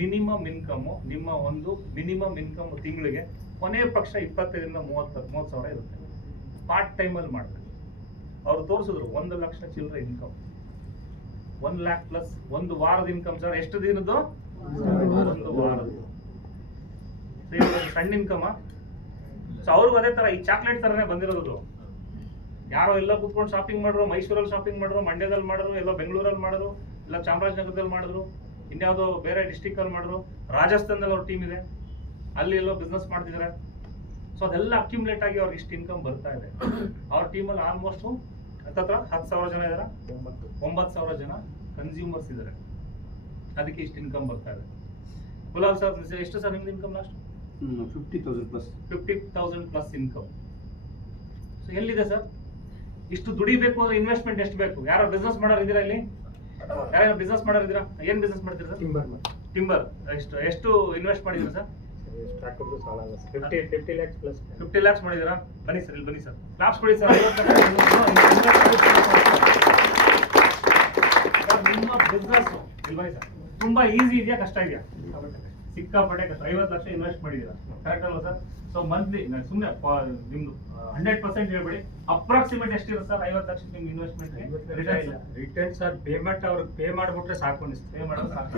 ಮಿನಿಮಮ್ ಇನ್ಕಮ್, ನಿಮ್ಮ ಒಂದು ಮಿನಿಮಮ್ ಇನ್ಕಮ್ ತಿಂಗಳಿಗೆ ಕೊನೆ ಪಕ್ಷ 25,000-30,000 ಸಾವಿರ ಇರುತ್ತೆ. ಪಾರ್ಟ್ ಟೈಮ್ ಅಲ್ಲಿ ಮಾಡಿದ್ರೆ ಅವ್ರು ತೋರಿಸಿದ್ರು 1 ಲಕ್ಷ ಚಿಲ್ಲರೆ ಇನ್ಕಮ್, 1 lakh ಪ್ಲಸ್ ಒಂದು ವಾರದ ಇನ್ಕಮ್. ಸರ್ ಎಷ್ಟು ದಿನದ್ದು? 1 ವಾರದ್ದು. ಸಣ್ಣ ಇನ್ಕಮ್. ಸೊ ಅವ್ರಿಗೂ ಅದೇ ತರ ಈ ಚಾಕ್ಲೇಟ್ ತರನೇ ಬಂದಿರೋದು. ಯಾರೋ ಎಲ್ಲ ಕುತ್ಕೊಂಡು ಶಾಪಿಂಗ್ ಮಾಡಿದ್ರು, ಮೈಸೂರಲ್ಲಿ ಶಾಪಿಂಗ್ ಮಾಡಿದ್ರು, ಮಂಡ್ಯದಲ್ಲಿ ಮಾಡಿದ್ರು, ಎಲ್ಲೋ ಬೆಂಗಳೂರಲ್ಲಿ ಮಾಡಿದ್ರು, ಇಲ್ಲ ಚಾಮರಾಜನಗರದಲ್ಲಿ ಮಾಡಿದ್ರು, ಇನ್ಯಾವುದೋ ಬೇರೆ ಡಿಸ್ಟಿಕ್ ಅಲ್ಲಿ ಮಾಡಿದ್ರು, ರಾಜಸ್ಥಾನದಲ್ಲಿ ಅವ್ರ ಟೀಮ್ ಇದೆ, ಅಲ್ಲಿ ಎಲ್ಲೋ ಬಿಸ್ನೆಸ್ ಮಾಡ್ತಿದ್ದಾರೆ. ಸೊ ಅದೆಲ್ಲ ಅಕ್ಯುಮುಲೇಟ್ ಆಗಿ ಅವ್ರಿಗೆ ಇಷ್ಟು ಇನ್ಕಮ್ ಬರ್ತಾ ಇದೆ. ಅವ್ರ ಟೀಮಲ್ಲಿ ಆಲ್ಮೋಸ್ಟ್ ಹತ್ತತ್ರ 10,000 ಜನ ಇದಾರೆ, 9,000 ಜನ ಕನ್ಸ್ಯೂಮರ್ಸ್ ಇದ್ದಾರೆ. ಅದಕ್ಕೆ ಇಷ್ಟು ಇನ್ಕಮ್ ಬರ್ತಾ ಇದೆ. ಗುಲಾಬ್ ಸರ್ ಎಷ್ಟು ಸರ್ ನಿಮ್ದು income last? 50,000 plus income. So ಎಲ್ಲಿದೆ ಸರ್? ಇಷ್ಟು ದುಡಿಬೇಕು ಅಂದ್ರೆ ಇನ್ವೆಸ್ಟ್ಮೆಂಟ್ ಎಷ್ಟು ಬೇಕು? ಯಾರೋ ಬಿಸ್ನೆಸ್ ಮಾಡೋರು ಇದ್ದೀರಾ ಇಲ್ಲಿ? ಯಾರು ಬಿಸ್ನೆಸ್ ಮಾಡೋರು ಇದ್ದೀರಾ? ಏನ್ ಬಿಸ್ನೆಸ್ ಮಾಡ್ತೀರಾ ಸರ್? ಟಿಂಬರ್. ಎಷ್ಟು ಇನ್ವೆಸ್ಟ್ ಮಾಡಿದ್ದೀರಾ ಸರ್? 50 lakhs plus. 50 lakhs ಮಾಡಿದ್ದೀರಾ? ಬನ್ನಿ ಸರ್, ಇಲ್ಲಿ ಬನ್ನಿ ಸರ್, ಕ್ಲಾಪ್ಸ್ ಕೊಡಿ ಸರ್. ನಿಮ್ಮ ಬಿಸ್ನೆಸ್ ಇಲ್ಲಿ ಬನ್ನಿ ಸರ್. ತುಂಬಾ ಈಸಿ ಇದೆಯಾ, ಕಷ್ಟ ಇದೆಯಾ? ಸಿಕ್ಕಾಪಟ್ಟೆ ಕಷ್ಟ. 50 ಲಕ್ಷ ಇನ್ವೆಸ್ಟ್ ಮಾಡಿದ್ದೀರಾ, ಕರೆಕ್ಟ್ ಅಲ್ವಾ ಸರ್? ಸೊ ಮಂತ್ಲಿ ಸುಮ್ಮನೆ ನಿಮ್ದು 100% ಹೇಳ್ಬೇಡಿ, ಅಪ್ರಾಕ್ಸಿಮೇಟ್ ಎಷ್ಟಿರುತ್ತೆ ಸರ್ 50 ಲಕ್ಷ ನಿಮ್ಗೆ ಇನ್ವೆಸ್ಟ್ಮೆಂಟ್? ರಿಟರ್ನ್ ಸರ್ ಪೇಮೆಂಟ್ ಅವ್ರಿಗೆ ಪೇ ಮಾಡ್ಬಿಟ್ರೆ ಸಾಕು ಅನಿಸ್ತು. ಪೇ ಮಾಡೋದು ಸಾಕು.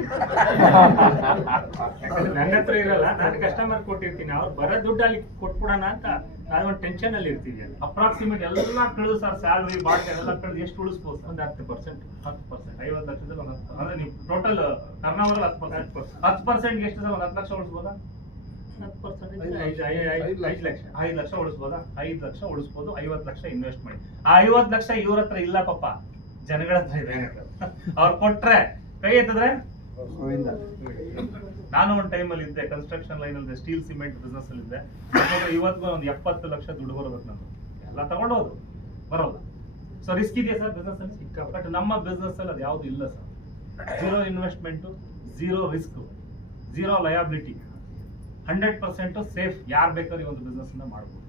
ನನ್ನ ಹತ್ರ ಇರಲ್ಲ, ನಾನು ಕಸ್ಟಮರ್ ಕೊಟ್ಟಿರ್ತೀನಿ, ಅವ್ರು ಬರೋ ದುಡ್ಡು ಅಲ್ಲಿ ಕೊಟ್ಬಿಡೋಣ ಅಂತ ನಾನು ಒಂದು ಟೆನ್ಷನ್ ಅಲ್ಲಿ ಇರ್ತೀವಿ. ಅಲ್ಲಿ ಅಪ್ರಾಕ್ಸಿಮೇಟ್ ಎಲ್ಲ ಕಳೆದು ಸರ್, ಸ್ಯಾಲ್ರಿ ಬಾಡಿಗೆ ಎಲ್ಲ ಕಳೆದು ಎಷ್ಟು ಉಳಿಸ್ಬೋದು ಸರ್? ಒಂದು 10%. 50 ಲಕ್ಷದಲ್ಲಿ ಒಂದು 10, ಅಂದ್ರೆ ನೀವು ಟೋಟಲ್ ಟರ್ನ್ ಓವರ್ 10% ಎಷ್ಟು ಸರ್? ಒಂದು 10 ಲಕ್ಷ ಉಳಿಸ್ಬೋದಾ? 10% 5 ಲಕ್ಷ. 5 ಲಕ್ಷ ಉಳಿಸ್ಬೋದಾ? 5 ಲಕ್ಷ ಉಳಿಸ್ಬೋದು. 50 ಲಕ್ಷ ಇನ್ವೆಸ್ಟ್ ಮಾಡಿ. ಆ 50 ಲಕ್ಷ ಇವ್ರ ಹತ್ರ ಇಲ್ಲ ಪಾಪ, ಜನಗಳ ಹತ್ರ ಇದೆ. ಅವ್ರು ಕೊಟ್ರೆ ಕೈ ಎತ್ತಿದ್ರೆ. ನಾನು ಒಂದು ಟೈಮ್ ಅಲ್ಲಿ ಇದ್ದೆ, ಕನ್ಸ್ಟ್ರಕ್ಷನ್ ಲೈನ್ ಅಲ್ಲಿ ಸ್ಟೀಲ್ ಸಿಮೆಂಟ್ ಬಿಸ್ನೆಸ್ ಅಲ್ಲಿ ಇದ್ದೆ. ಇವತ್ತು ಒಂದು 70 ಲಕ್ಷ ದುಡ್ಡು ಬರೋದಕ್ಕೆ ನಮ್ದು ಎಲ್ಲ ತಗೊಂಡೋದು ಬರೋಲ್ಲ. ಸೊ ರಿಸ್ಕ್ ಇದೆಯಾ ಸರ್ ಬಿಸ್ನೆಸ್ ಅಲ್ಲಿ? ಬಟ್ ನಮ್ಮ ಬಿಸ್ನೆಸ್ ಅಲ್ಲಿ ಅದು ಯಾವ್ದು ಇಲ್ಲ sir. 0 investment, 0 risk, 0 liability, 100% safe. ಯಾರು ಬೇಕಾದ್ರೂ ಈ ಒಂದು ಬಿಸ್ನೆಸ್ ಇಂದ ಮಾಡ್ಬೋದು.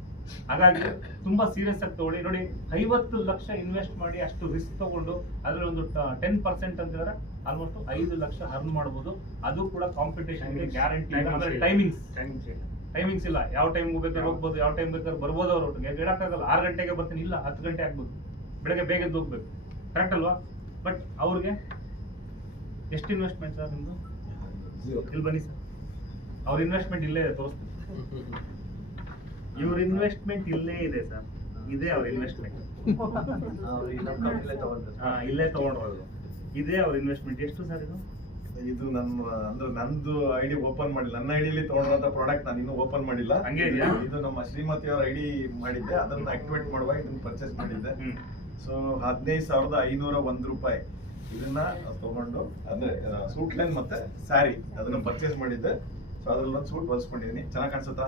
ಹಾಗಾಗಿ ತುಂಬಾ ಸೀರಿಯಸ್ ಆಗಿ ತಗೊಳ್ಳಿ. ನೋಡಿ 50 ಲಕ್ಷ ಇನ್ವೆಸ್ಟ್ ಮಾಡಿ ಅಷ್ಟು ರಿಸ್ಕ್ ತಗೊಂಡು ಅದ್ರಲ್ಲಿ ಒಂದು 10% ಅಂತಿದ್ರೆ ಆಲ್ಮೋಸ್ಟ್ 5 ಲಕ್ಷ ಅರ್ನ್ ಮಾಡ್ಬೋದು. ಅದು ಕೂಡ ಕಾಂಪಿಟೇಷನ್ ಗ್ಯಾರಂಟಿ. ಟೈಮಿಂಗ್ಸ್ ಇಲ್ಲ, ಯಾವ ಟೈಮ್ ಬೇಕಾದ್ರೆ ಹೋಗ್ಬೋದು, ಯಾವ ಟೈಮ್ ಬೇಕಾದ್ರೆ ಬರ್ಬೋದು. ಅವ್ರು ಹೇಳಕ್ಕಾಗಲ್ಲ 6 ಗಂಟೆಗೆ ಬರ್ತೀನಿ, ಇಲ್ಲ 10 ಗಂಟೆ ಆಗ್ಬೋದು, ಬೆಳಗ್ಗೆ ಬೇಗ ಎದ್ದು ಹೋಗ್ಬೇಕು, ಕರೆಕ್ಟ್ ಅಲ್ವಾ? ಬಟ್ ಅವ್ರಿಗೆ ಎಷ್ಟು ಇನ್ವೆಸ್ಟ್ಮೆಂಟ್ ಸರ್ ನಿಮ್ದು? ಇಲ್ಲಿ ಬನ್ನಿ ಸರ್, ಅವ್ರ ಇನ್ವೆಸ್ಟ್ಮೆಂಟ್ ಇಲ್ಲೇ ಇದೆ, ತೋರಿಸ್ತೀನಿ. ಇವ್ರ ಇನ್ವೆಸ್ಟ್ಮೆಂಟ್ ಇಲ್ಲೇ ಇದೆ ಸರ್, ಇದೇ ಅವ್ರ ಇನ್ವೆಸ್ಟ್ಮೆಂಟ್. ಇಲ್ಲೇ ತಗೊಂಡ್ರು, ಇದೇ ಅವ್ರ ಇನ್ವೆಸ್ಟ್ಮೆಂಟ್. ಎಷ್ಟು ಸರ್ ಇದು? ಇದು ನನ್ನ ಅಂದ್ರೆ ನಂದು ಐಡಿ ಓಪನ್ ಮಾಡಿಲ್ಲ, ನನ್ನ ಐಡಿಯಲ್ಲಿ ತಗೊಂಡಂತ ಪ್ರಾಡಕ್ಟ್ ನಾನು ಇನ್ನೂ ಓಪನ್ ಮಾಡಿಲ್ಲ. ಹಂಗೆ ಇದೆಯಾ? ಇದು ನಮ್ಮ ಶ್ರೀಮತಿ ಅವರ ಐಡಿ ಮಾಡಿದ್ದೆ, ಅದನ್ನ ಆಕ್ಟಿವೇಟ್ ಮಾಡುವಾಗ ಇದನ್ನ ಪರ್ಚೇಸ್ ಮಾಡಿದ್ದೆ. ಸೊ 15,501 ರೂಪಾಯಿ ಇದನ್ನ ತಗೊಂಡು ಅಂದ್ರೆ ಸೂಟ್ ಲೈನ್ ಮತ್ತೆ ಸ್ಯಾರಿ ಅದನ್ನ ಪರ್ಚೇಸ್ ಮಾಡಿದ್ದೆ. ಸೊ ಅದ್ರಲ್ಲಿ ಒಂದು ಸೂಟ್ ಹೊಲ್ಸ್ಕೊಂಡಿದೀನಿ. ಚೆನ್ನಾಗಿ ಕಾಣಿಸುತ್ತಾ?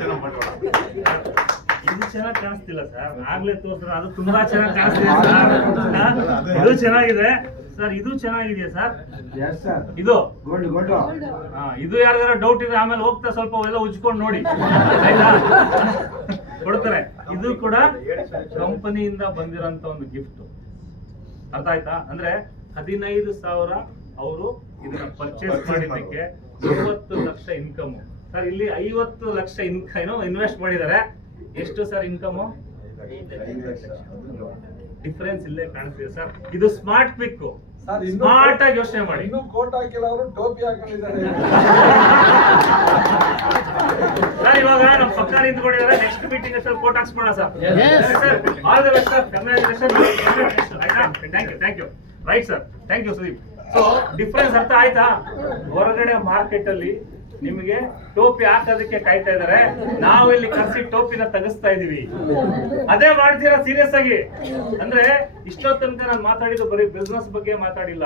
ಚೆನ್ನಾಗಿ ಮಾಡೋಣ. ಇದು ಚೆನ್ನಾಗಿ ಕಾಣಿಸ್ತಿಲ್ಲ ಸರ್, ಆಗ್ಲೇ ತೋರಿಸ್ರೆ ಅದು ತುಂಬಾ ಚೆನ್ನಾಗಿ ಕಾಣಿಸ್ತಿದೆ ಸರ್. ಇದು ಚೆನ್ನಾಗಿದೆ ಸರ್, ಇದು ಚೆನ್ನಾಗಿದೆಯಾ ಸರ್? ಇದು ಇದು ಯಾರ್ದಾರ ಡೌಟ್ ಇದೆ ಆಮೇಲೆ ಹೋಗ್ತಾ ಸ್ವಲ್ಪ ಎಲ್ಲ ಉಜ್ಕೊಂಡು ನೋಡಿ, ಆಯ್ತಾ? ಕೊಡ್ತಾರೆ. ಇದು ಕೂಡ ಕಂಪನಿಯಿಂದ ಬಂದಿರೋಂತ ಒಂದು ಗಿಫ್ಟ್, ಅರ್ಥ ಆಯ್ತಾ? ಅಂದ್ರೆ 15,000 ಅವರು ಇದನ್ನ ಪರ್ಚೇಸ್ ಮಾಡಿದ್ದಕ್ಕೆ 30 ಲಕ್ಷ ಇನ್ಕಮ್ ಸರ್. ಇಲ್ಲಿ 50 ಲಕ್ಷ ಇನ್ವೆಸ್ಟ್ ಮಾಡಿದ್ದಾರೆ. ಎಷ್ಟು ಸರ್ ಇನ್ಕಮ್? 5 ಲಕ್ಷ. ಡಿಫರೆನ್ಸ್ ಇಲ್ಲೇ ಕಾಣಿಸ್ತಿದೆ ಸರ್. ಇದು ಸ್ಮಾರ್ಟ್ ಪಿಕ್, ಸ್ಮಾರ್ಟ್ ಆಗಿ ಯೋಚನೆ ಮಾಡಿ. ಇನ್ನು ಕೋಟ್ ಹಾಕಿಲ್ಲ, ಅವರು ಟೋಪಿ ಹಾಕೊಂಡಿದ್ದಾರೆ. ಸರ್ ಇವಾಗ ನಮ್ಮ ಪಕ್ಕ ನಿಂತ್ಕೊಂಡಿದ್ದಾರೆ, ನೆಕ್ಸ್ಟ್ ಮೀಟಿಂಗ್ ಅಷ್ಟಲ್ಲಿ ಕೋಟ್ ಹಾಕ್ಸ್ಬೋಣ sir. All the best sir, congratulation. ಆಯ್ತಾ? Thank you. Right sir, thank you Sudeep. So difference ಅರ್ಥ ಆಯ್ತಾ? ಹೊರಗಡೆ ಮಾರ್ಕೆಟ್ ಅಲ್ಲಿ ನಿಮಗೆ ಟೋಪಿ ಹಾಕೋದಕ್ಕೆ ಕಾಯ್ತಾ ಇದಾರೆ, ನಾವು ಇಲ್ಲಿ ಕರ್ಸಿ ಟೋಪಿನ ತೆಗಿಸ್ತಾ ಇದೀವಿ. ಅದೇ ಮಾಡ್ತೀರಾ ಸೀರಿಯಸ್ ಆಗಿ? ಅಂದ್ರೆ ಇಷ್ಟೋ ತನಕ ನಾನು ಮಾತಾಡಿದ್ದು ಬರೀ ಬಿಸ್ನೆಸ್ ಬಗ್ಗೆ ಮಾತಾಡಿಲ್ಲ,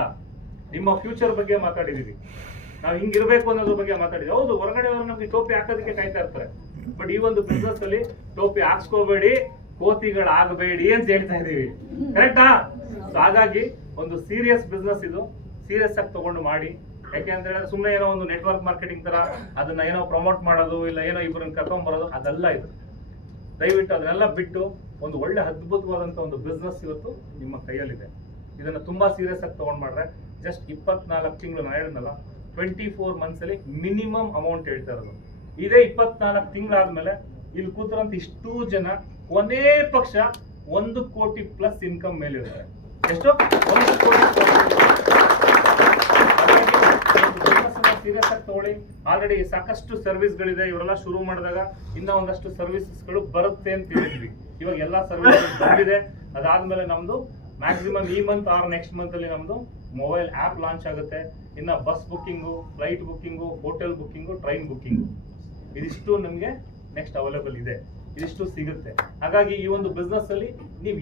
ನಿಮ್ಮ ಫ್ಯೂಚರ್ ಬಗ್ಗೆ ಮಾತಾಡಿದೀವಿ. ನಾವು ಹಿಂಗಿರ್ಬೇಕು ಅನ್ನೋದ್ರ ಬಗ್ಗೆ ಮಾತಾಡಿದ್ವಿ. ಹೌದು, ಹೊರಗಡೆ ನಮ್ಗೆ ಟೋಪಿ ಹಾಕೋದಕ್ಕೆ ಕಾಯ್ತಾ ಇರ್ತಾರೆ. ಬಟ್ ಈ ಒಂದು ಬಿಸ್ನೆಸ್ ಅಲ್ಲಿ ಟೋಪಿ ಹಾಕ್ಸ್ಕೋಬೇಡಿ, ಕೋತಿಗಳಾಗಬೇಡಿ ಅಂತ ಹೇಳ್ತಾ ಇದೀವಿ, ಕರೆಕ್ಟಾ? ಸೊ ಹಾಗಾಗಿ ಒಂದು ಸೀರಿಯಸ್ ಬಿಸ್ನೆಸ್ ಇದು, ಸೀರಿಯಸ್ ಆಗಿ ತಗೊಂಡು ಮಾಡಿ. ಯಾಕೆಂದ್ರೆ ಸುಮ್ಮನೆ ಏನೋ ಒಂದು ನೆಟ್ವರ್ಕ್ ಮಾರ್ಕೆಟಿಂಗ್ ತರ ಅದನ್ನ ಏನೋ ಪ್ರಮೋಟ್ ಮಾಡೋದು, ಇಲ್ಲ ಏನೋ ಇಬ್ಬರನ್ನ ಕರ್ಕೊಂಡ್ ಬರೋದು, ಅದೆಲ್ಲ ಇದು. ದಯವಿಟ್ಟು ಅದನ್ನೆಲ್ಲ ಬಿಟ್ಟು ಒಂದು ಒಳ್ಳೆ ಅದ್ಭುತವಾದಂತ ಒಂದು ಬಿಸ್ನೆಸ್ ಇವತ್ತು ನಿಮ್ಮ ಕೈಯಲ್ಲಿದೆ. ಇದನ್ನ ತುಂಬಾ ಸೀರಿಯಸ್ ಆಗಿ ತಗೊಂಡ್ ಮಾಡ್ರೆ ಜಸ್ಟ್ 24 ತಿಂಗಳು, ನಾನು ಹೇಳಿದ್ನಲ್ಲ 24 ಮಂತ್ಸ್ ಅಲ್ಲಿ ಮಿನಿಮಮ್ ಅಮೌಂಟ್ ಹೇಳ್ತಾ ಇರೋದು. ಇದೇ 24 ತಿಂಗಳಾದ್ಮೇಲೆ ಇಲ್ಲಿ ಕೂತಿರೋಂತ ಇಷ್ಟೂ ಜನ ಒಂದೇ ಪಕ್ಷ 1 ಕೋಟಿ ಪ್ಲಸ್ ಇನ್ಕಮ್ ಮೇಲೆ ಇರ್ತಾರೆ. ಎಷ್ಟು? 1 ಕೋಟಿ. ಸೀರಿಯಸ್ ಆಗಿ ತಗೊಳ್ಳಿ. ಆಲ್ರೆಡಿ ಸಾಕಷ್ಟು ಸರ್ವಿಸ್ ಗಳಿದೆ. ಇವರೆಲ್ಲ ಶುರು ಮಾಡಿದಾಗ ಇನ್ನ ಒಂದಷ್ಟು ಸರ್ವಿಸಸ್ ಗಳು ಬರುತ್ತೆ ಅಂತ ಹೇಳಿದ್ವಿ. ಇವಾಗ ಎಲ್ಲಾ ಸರ್ವಿಸ್ ಬಂದಿದೆ. ಅದಾದ್ಮೇಲೆ ನಮ್ದು ಮ್ಯಾಕ್ಸಿಮಮ್ ಈ ಮಂತ್ ಆರ್ ನೆಕ್ಸ್ಟ್ ಮಂತ್ ಅಲ್ಲಿ ನಮ್ದು ಮೊಬೈಲ್ ಆಪ್ ಲಾಂಚ್ ಆಗುತ್ತೆ. ಇನ್ನ bus booking, flight booking, hotel booking, train booking, ಇದಿಷ್ಟು ನಮ್ಗೆ ನೆಕ್ಸ್ಟ್ ಅವೈಲೇಬಲ್ ಇದೆ, ಇದಿಷ್ಟು ಸಿಗುತ್ತೆ. ಹಾಗಾಗಿ ಈ ಒಂದು ಬಿಸ್ನೆಸ್ ಅಲ್ಲಿ ನೀವು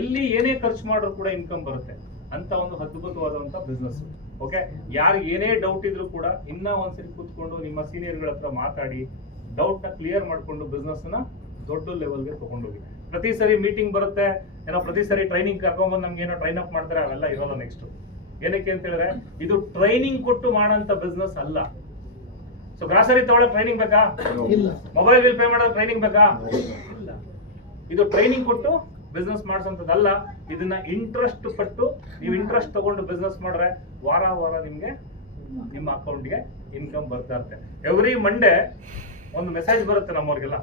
ಎಲ್ಲಿ ಏನೇ ಖರ್ಚು ಮಾಡಿದ್ರು ಕೂಡ ಇನ್ಕಮ್ ಬರುತ್ತೆ ಅಂತ ಒಂದು ಅದ್ಭುತವಾದಂತ ಬಿಸ್ನೆಸ್. ಓಕೆ, ಯಾರಿಗೆ ಏನೇ ಡೌಟ್ ಇದ್ರು ಕೂಡ ಇನ್ನ ಒಂದ್ಸರಿ ಕೂತ್ಕೊಂಡು ನಿಮ್ಮ ಸೀನಿಯರ್ಗಳ ಹತ್ರ ಮಾತಾಡಿ ಡೌಟ್ ನ ಕ್ಲಿಯರ್ ಮಾಡ್ಕೊಂಡು ಬಿಸ್ನೆಸ್ ನ ದೊಡ್ಡ ಲೆವೆಲ್ಗೆ ತಗೊಂಡೋಗಿ. ಪ್ರತಿ ಸರಿ ಮೀಟಿಂಗ್ ಬರುತ್ತೆ, ಏನೋ ಪ್ರತಿ ಸರಿ ಟ್ರೈನಿಂಗ್ ಕರ್ಕೊಂಡ್ಬಂದು ನಮ್ಗೆ ಏನೋ ಟ್ರೈನ್ ಅಪ್ ಮಾಡ್ತಾರೆ, ಅವೆಲ್ಲ ಇರೋಲ್ಲ. ನೆಕ್ಸ್ಟ್ ಏನಕ್ಕೆ ಅಂತ ಹೇಳಿದ್ರೆ ಇದು ಟ್ರೈನಿಂಗ್ ಕೊಟ್ಟು ಮಾಡೋಂತ ಬಿಸ್ನೆಸ್ ಅಲ್ಲ. ಸೊ ಗ್ರಾಸರಿ ತಗೊಳ್ಳೋಕೆ ಟ್ರೈನಿಂಗ್ ಬೇಕಾ? ಮೊಬೈಲ್ ಬಿಲ್ ಪೇ ಮಾಡೋಕೆ ಟ್ರೈನಿಂಗ್ ಬೇಕಾ? ಇಲ್ಲ. ಇದು ಟ್ರೈನಿಂಗ್ ಕೊಟ್ಟು ಬಿಸ್ನೆಸ್ ಮಾಡಿಸೋಂಥದ್ದಲ್ಲ. ಇದನ್ನ ಇಂಟ್ರೆಸ್ಟ್ ಪಟ್ಟು ನೀವು ಇಂಟ್ರೆಸ್ಟ್ ತಗೊಂಡು ಬಿಸ್ನೆಸ್ ಮಾಡ್ರೆ ವಾರ ವಾರ ನಿಮ್ಗೆ ನಿಮ್ಮ ಅಕೌಂಟ್ಗೆ ಇನ್ಕಮ್ ಬರ್ತಾ ಇರುತ್ತೆ. ಎವ್ರಿ ಮಂಡೇ ಒಂದು ಮೆಸೇಜ್ ಬರುತ್ತೆ ನಮ್ಮವ್ರಿಗೆಲ್ಲ,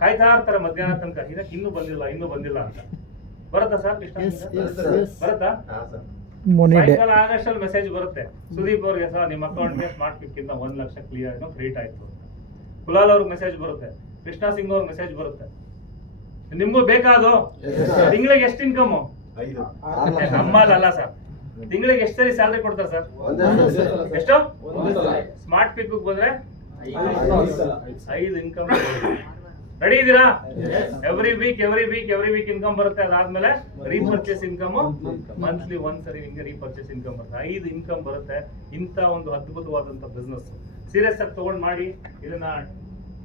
ಕಾಯ್ತಾ ಇರ್ತಾರೆ ಮಧ್ಯಾಹ್ನ ತನಕ, ಇದಕ್ಕೆ ಇನ್ನೂ ಬಂದಿಲ್ಲ ಅಂತ. ಬರುತ್ತಾ ಸರ್? ಬರುತ್ತಾ? ಸಾಯಂಕಾಲ ಆಗಷ್ಟಲ್ಲಿ ಮೆಸೇಜ್ ಬರುತ್ತೆ, ಸುದೀಪ್ ಅವ್ರಿಗೆ ಸರ್ ನಿಮ್ಮ ಅಕೌಂಟ್ಗೆ ಸ್ಮಾರ್ಟ್ ಪಿಕ್ ಇಂದ 1 ಲಕ್ಷ ಕ್ಲಿಯರ್ ಕ್ರಿಯೇಟ್ ಆಯ್ತು. ಕುಲಾಲ್ ಅವ್ರಿಗೆ ಮೆಸೇಜ್ ಬರುತ್ತೆ, ಕೃಷ್ಣ ಸಿಂಗ್ ಅವ್ರಿಗೆ ಮೆಸೇಜ್ ಬರುತ್ತೆ. ನಿಮ್ಗೂ ಬೇಕಾದು ತಿಂಗಳಿಗೆ ಎಷ್ಟು ಇನ್ಕಮ್? 5. ನಮ್ಮಲ್ಲ ಸರ್, ತಿಂಗಳಿಗೆ ಎಷ್ಟು ಸರಿ ಸ್ಯಾಲರಿ ಕೊಡ್ತಾರೆ ಸರ್? ಎಷ್ಟು? ಸ್ಮಾರ್ಟ್ ಪಿಕ್ ಬಂದ್ರೆ 5 ಇನ್ಕಮ್. ರೆಡಿ ಇದೀರಾ? ಎವ್ರಿ ವೀಕ್ ಇನ್ಕಮ್ ಬರುತ್ತೆ. ಅದಾದ್ಮೇಲೆ ರೀಪರ್ಚೇಸ್ ಇನ್ಕಮ್ ಮಂತ್ಲಿ ಒಂದ್ಸರಿ ನಿಮ್ಗೆ ರೀಪರ್ಚೇಸ್ ಇನ್ಕಮ್ ಬರುತ್ತೆ. 5 ಇನ್ಕಮ್ ಬರುತ್ತೆ. ಇಂತ ಒಂದು ಅದ್ಭುತವಾದಂತ ಬಿಸ್ನೆಸ್ ಸೀರಿಯಸ್ ಆಗಿ ತಗೊಂಡ್ ಮಾಡಿ. ಇದನ್ನ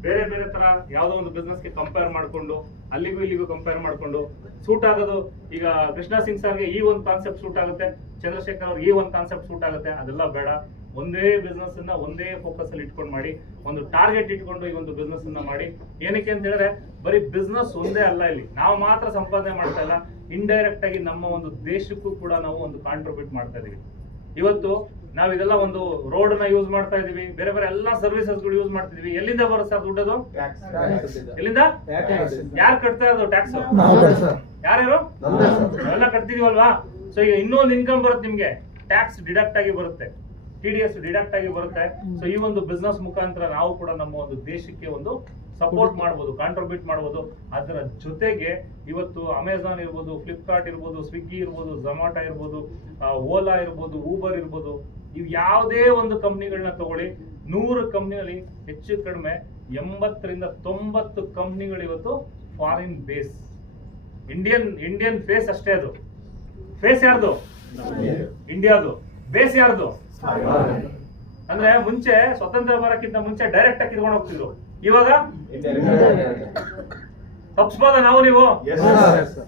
ಬೇರೆ ಬೇರೆ ತರ ಯಾವ್ದೋ ಒಂದು ಬಿಸ್ನೆಸ್ ಗೆ ಕಂಪೇರ್ ಮಾಡ್ಕೊಂಡು ಅಲ್ಲಿಗೂ ಇಲ್ಲಿಗೂ ಕಂಪೇರ್ ಮಾಡ್ಕೊಂಡು ಸೂಟ್ ಆಗೋದು. ಈಗ ಕೃಷ್ಣ ಸಿಂಗ್ ಸರ್ಗೆ ಈ ಒಂದು ಕಾನ್ಸೆಪ್ಟ್ ಸೂಟ್ ಆಗುತ್ತೆ, ಚಂದ್ರಶೇಖರ್ ಅವ್ರಿಗೆ ಈ ಒಂದು ಕಾನ್ಸೆಪ್ಟ್ ಸೂಟ್ ಆಗುತ್ತೆ, ಅದೆಲ್ಲ ಬೇಡ. ಒಂದೇ ಬಿಸ್ನೆಸ್ ಅನ್ನ ಒಂದೇ ಫೋಕಸ್ ಅಲ್ಲಿ ಇಟ್ಕೊಂಡು ಮಾಡಿ, ಒಂದು ಟಾರ್ಗೆಟ್ ಇಟ್ಕೊಂಡು ಈ ಒಂದು ಬಿಸ್ನೆಸ್ ಅನ್ನ ಮಾಡಿ. ಏನಕ್ಕೆ ಅಂತ ಹೇಳಿದ್ರೆ ಬರೀ ಬಿಸ್ನೆಸ್ ಒಂದೇ ಅಲ್ಲ, ಇಲ್ಲಿ ನಾವು ಮಾತ್ರ ಸಂಪಾದನೆ ಮಾಡ್ತಾ ಇಲ್ಲ, ಇಂಡೈರೆಕ್ಟ್ ಆಗಿ ನಮ್ಮ ಒಂದು ದೇಶಕ್ಕೂ ಕೂಡ ನಾವು ಒಂದು ಕಾಂಟ್ರಿಬ್ಯೂಟ್ ಮಾಡ್ತಾ ಇದೀವಿ. ಇವತ್ತು ನಾವ್ ಇದೆಲ್ಲ ಒಂದು ರೋಡ್ ನ ಯೂಸ್ ಮಾಡ್ತಾ ಇದೀವಿ, ಬೇರೆ ಬೇರೆ ಎಲ್ಲಾ ಸರ್ವಿಸಸ್ ಗಳು ಯೂಸ್ ಮಾಡ್ತಿದೀವಿ. ಎಲ್ಲಿಂದ ಬರುತ್ತೆ ಸರ್ ದುಡ್ಡದು? ಎಲ್ಲಿಂದ? ಯಾರು ಕಟ್ತಾ ಇರೋದು ಟ್ಯಾಕ್ಸ್? ಯಾರ್ಯಾರು ಎಲ್ಲ ಕಟ್ತಿದೀವಲ್ವಾ? ಸೊ ಈಗ ಇನ್ನೊಂದು ಇನ್ಕಮ್ ಬರುತ್ತೆ ನಿಮ್ಗೆ, ಟ್ಯಾಕ್ಸ್ ಡಿಡಕ್ಟ್ ಆಗಿ ಬರುತ್ತೆ, TDS ಡಿಡಕ್ಟ್ ಆಗಿ ಬರುತ್ತೆ. ಸೊ ಈ ಒಂದು ಬಿಸ್ನೆಸ್ ಮುಖಾಂತರ ನಾವು ಕೂಡ ನಮ್ಮ ಒಂದು ದೇಶಕ್ಕೆ ಒಂದು ಸಪೋರ್ಟ್ ಮಾಡ್ಬೋದು, ಕಾಂಟ್ರಿಬ್ಯೂಟ್ ಮಾಡ್ಬೋದು. ಅದರ ಜೊತೆಗೆ ಇವತ್ತು ಅಮೆಝಾನ್ ಇರ್ಬೋದು, ಫ್ಲಿಪ್ಕಾರ್ಟ್ ಇರ್ಬೋದು, ಸ್ವಿಗ್ಗಿ ಇರ್ಬೋದು, ಝೊಮ್ಯಾಟೊ ಇರ್ಬೋದು, ಓಲಾ ಇರ್ಬೋದು, ಊಬರ್ ಇರ್ಬೋದು, ಇವು ಯಾವುದೇ ಒಂದು ಕಂಪ್ನಿಗಳನ್ನ ತಗೊಳ್ಳಿ, 100 ಕಂಪ್ನಿಗಳಲ್ಲಿ ಹೆಚ್ಚು ಕಡಿಮೆ 80 ರಿಂದ 90 ಕಂಪ್ನಿಗಳು ಇವತ್ತು ಫಾರಿನ್ ಬೇಸ್. ಇಂಡಿಯನ್ ಫೇಸ್ ಅಷ್ಟೇ, ಅದು ಫೇಸ್ ಯಾರ್ದು? ಇಂಡಿಯಾದು. ಬೇಸ್ ಯಾರ್ದು? ಅಂದ್ರೆ ಮುಂಚೆ ಸ್ವತಂತ್ರ ಬರಕ್ಕಿಂತ ಮುಂಚೆ ಡೈರೆಕ್ಟ್ ಆಗಿ ಕಿತ್ಕೊಂಡು ಹೋಗ್ತಿದ್ರು, ಇವಾಗ ತಪ್ಪಿಸಬಹುದಾ ನಾವು ನೀವು?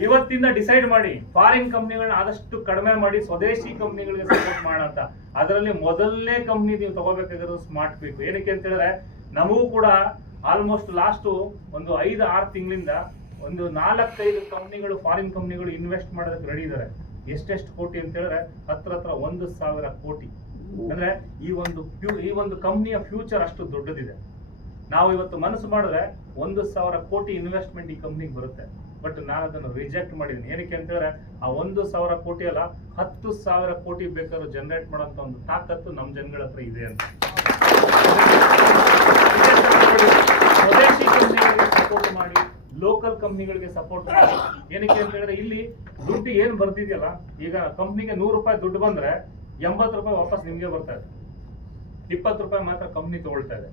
ಇವತ್ತಿಂದ ಡಿಸೈಡ್ ಮಾಡಿ ಫಾರಿನ್ ಕಂಪ್ನಿಗಳನ್ನ ಆದಷ್ಟು ಕಡಿಮೆ ಮಾಡಿ ಸ್ವದೇಶಿ ಕಂಪ್ನಿಗಳಿಗೆ ಸಪೋರ್ಟ್ ಮಾಡೋಣ ಅಂತ. ಅದರಲ್ಲಿ ಮೊದಲನೇ ಕಂಪ್ನಿ ನೀವು ತಗೋಬೇಕಾಗಿರೋದು ಸ್ಮಾರ್ಟ್ ಕ್ವಿಕ್. ಏನಕ್ಕೆ ಅಂತ ಹೇಳಿದ್ರೆ ನಮಗೂ ಕೂಡ ಆಲ್ಮೋಸ್ಟ್ ಲಾಸ್ಟ್ ಒಂದು 5-6 ತಿಂಗಳಿಂದ ಒಂದು 4-5 ಕಂಪ್ನಿಗಳು, ಫಾರಿನ್ ಕಂಪ್ನಿಗಳು ಇನ್ವೆಸ್ಟ್ ಮಾಡೋದಕ್ಕೆ ರೆಡಿ ಇದಾರೆ. ಎಷ್ಟೆಷ್ಟು ಕೋಟಿ ಅಂತ ಹೇಳಿದ್ರೆ ಹತ್ರ 1,000 ಕೋಟಿ. ಅಂದ್ರೆ ಈ ಒಂದು ಕಂಪ್ನಿಯ ಫ್ಯೂಚರ್ ಅಷ್ಟು ದೊಡ್ಡದಿದೆ. ನಾವು ಇವತ್ತು ಮನಸ್ಸು ಮಾಡಿದ್ರೆ 1,000 ಕೋಟಿ ಇನ್ವೆಸ್ಟ್ಮೆಂಟ್ ಈ ಕಂಪ್ನಿಗೆ ಬರುತ್ತೆ. ಬಟ್ ನಾನು ಅದನ್ನು ರಿಜೆಕ್ಟ್ ಮಾಡಿದ್ದೀನಿ. ಏನಕ್ಕೆ ಅಂತ ಹೇಳಿದ್ರೆ ಆ 1,000 ಕೋಟಿ ಅಲ್ಲ, 10,000 ಕೋಟಿ ಬೇಕಾದ್ರೂ ಜನರೇಟ್ ಮಾಡೋಂಥ ಒಂದು ತಾಕತ್ತು ನಮ್ಮ ಜನಗಳ ಹತ್ರ ಇದೆ ಅಂತ. ಸ್ವದೇಶಿ ಕಂಪ್ನಿಗಳಿಗೆ ಸಪೋರ್ಟ್ ಮಾಡಿ, ಲೋಕಲ್ ಕಂಪ್ನಿಗಳಿಗೆ ಸಪೋರ್ಟ್ ಮಾಡಿ. ಏನಕ್ಕೆ ಅಂತ ಹೇಳಿದ್ರೆ ಇಲ್ಲಿ ದುಡ್ಡು ಏನ್ ಬರ್ತಿದೆಯಲ್ಲ, ಈಗ ಕಂಪ್ನಿಗೆ 100 ರೂಪಾಯಿ ದುಡ್ಡು ಬಂದ್ರೆ 80 ರೂಪಾಯಿ ವಾಪಸ್ ನಿಮ್ಗೆ ಬರ್ತಾ ಇದೆ, 20 ರೂಪಾಯಿ ಮಾತ್ರ ಕಂಪ್ನಿ ತಗೊಳ್ತಾ ಇದೆ.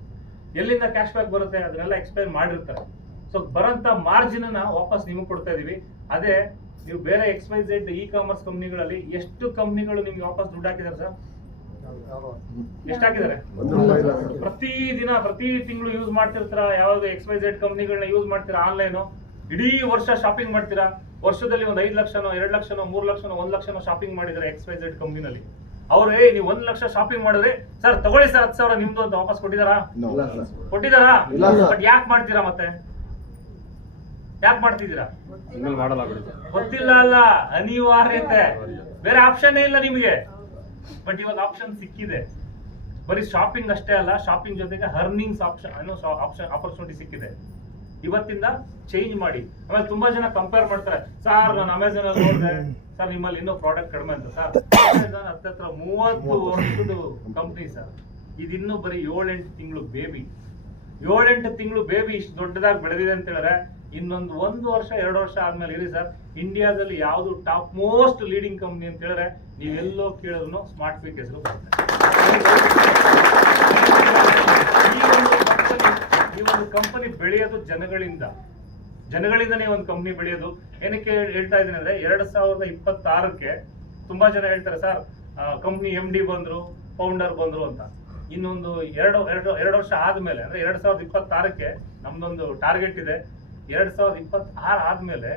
ಎಲ್ಲಿಂದ ಕ್ಯಾಶ್ ಬ್ಯಾಕ್ ಬರುತ್ತೆ ಅದನ್ನೆಲ್ಲ ಎಕ್ಸ್ಪ್ಲೈನ್ ಮಾಡಿರ್ತಾರೆ. ಸೊ ಬರಂತ ಮಾರ್ಜಿನ್ ಅನ್ನ ವಾಪಸ್ ನಿಮಗೆ ಕೊಡ್ತಾ ಇದೀವಿ. ಅದೇ ನೀವು ಬೇರೆ XYZ ಇ-ಕಾಮರ್ಸ್ ಕಂಪ್ನಿಗಳಲ್ಲಿ ಎಷ್ಟು ಕಂಪ್ನಿಗಳು ನಿಮ್ಗೆ ವಾಪಸ್ ದುಡ್ಡು ಹಾಕಿದಾರೆ ಸರ್? ಎಷ್ಟು ಹಾಕಿದ್ದಾರೆ? ಪ್ರತಿ ತಿಂಗಳು ಯೂಸ್ ಮಾಡ್ತಿರ್ತಾರ. ಯಾವಾಗ XYZ ಕಂಪ್ನಿಗಳನ್ನ ಯೂಸ್ ಮಾಡ್ತೀರಾ ಆನ್ಲೈನ್, ಇಡೀ ವರ್ಷ ಶಾಪಿಂಗ್ ಮಾಡ್ತೀರಾ. ವರ್ಷದಲ್ಲಿ ಒಂದು 5 ಲಕ್ಷನೋ 2 ಲಕ್ಷನೋ 3 ಲಕ್ಷನೋ 1 ಲಕ್ಷನೋ ಶಾಪಿಂಗ್ ಮಾಡಿದ್ರೆ XYZ ಕಂಪ್ನಿನಲ್ಲಿ, ಅವ್ರು ನೀವು 1 ಲಕ್ಷ ಶಾಪಿಂಗ್ ಮಾಡಿದ್ರೆ ಸರ್ ತಗೊಳ್ಳಿ ಸರ್ 10,000 ನಿಮ್ದು ಅಂತ ವಾಪಸ್ ಕೊಟ್ಟಿದಾರಾ? ಬಟ್ ಯಾಕೆ ಮಾಡ್ತೀರಾ? ಮತ್ತೆ ಯಾಕೆ ಮಾಡ್ತಿದ್ದೀರಾ? ಗೊತ್ತಿಲ್ಲ ಅಲ್ಲ, ಅನಿವಾರ್ಯತೆ, ಬೇರೆ ಆಪ್ಷನ್ ಇಲ್ಲ ನಿಮ್ಗೆ. ಬಟ್ ಇವಾಗ ಆಪ್ಷನ್ ಸಿಕ್ಕಿದೆ. ಬರೀ ಶಾಪಿಂಗ್ ಅಷ್ಟೇ ಅಲ್ಲ, ಶಾಪಿಂಗ್ ಜೊತೆಗೆ ಅರ್ನಿಂಗ್ಸ್ ಆಪರ್ಚುನಿಟಿ ಸಿಕ್ಕಿದೆ. ಇವತ್ತಿಂದ ಚೇಂಜ್ ಮಾಡಿ. ಆಮೇಲೆ ತುಂಬಾ ಜನ ಕಂಪೇರ್ ಮಾಡ್ತಾರೆ, ಸರ್ ನಾನು ಅಮೆಝಾನ್ ಅಲ್ಲಿ ನೋಡಿದೆ ಸರ್ ನಿಮ್ಮಲ್ಲಿ ಇನ್ನೂ ಪ್ರಾಡಕ್ಟ್ ಕಡಿಮೆ ಅಂತ. ಸರ್ ಅಮೆಝಾನ್ ಹತ್ತಿರ 30 ವರ್ಷದ ಕಂಪ್ನಿ ಸರ್, ಇದಿನ್ನೂ ಬರೀ 7-8 ತಿಂಗಳು ಬೇಬಿ. 7-8 ತಿಂಗಳು ಬೇಬಿ ಇಷ್ಟು ದೊಡ್ಡದಾಗಿ ಬೆಳೆದಿದೆ ಅಂತ ಹೇಳಿದ್ರೆ ಇನ್ನೊಂದು 1 ವರ್ಷ 2 ವರ್ಷ ಆದ್ಮೇಲೆ ಇರಿ ಸರ್, ಇಂಡಿಯಾದಲ್ಲಿ ಯಾವುದು ಟಾಪ್ ಮೋಸ್ಟ್ ಲೀಡಿಂಗ್ ಕಂಪ್ನಿ ಅಂತ ಹೇಳಿದ್ರೆ ನೀವೆಲ್ಲೋ ಕೇಳಿದ್ರು ಸ್ಮಾರ್ಟ್ ಕ್ವಿಕ್ ಹೆಸರು ಬರುತ್ತೆ. ಈ ಒಂದು ಕಂಪನಿ ಬೆಳೆಯೋದು ಜನಗಳಿಂದನೇ ಒಂದು ಕಂಪನಿ ಬೆಳೆಯೋದು. ಏನಕ್ಕೆ ಹೇಳ್ತಾ ಇದ್ದೀನಿ ಅಂದ್ರೆ 2026ಕ್ಕೆ ತುಂಬಾ ಜನ ಹೇಳ್ತಾರೆ ಸರ್ ಕಂಪ್ನಿ MD ಬಂದ್ರು, ಫೌಂಡರ್ ಬಂದ್ರು ಅಂತ. ಇನ್ನೊಂದು 2 ವರ್ಷ ಆದ್ಮೇಲೆ ಅಂದ್ರೆ 2026ಕ್ಕೆ ನಮ್ದೊಂದು ಟಾರ್ಗೆಟ್ ಇದೆ. 2026 ಆದ್ಮೇಲೆ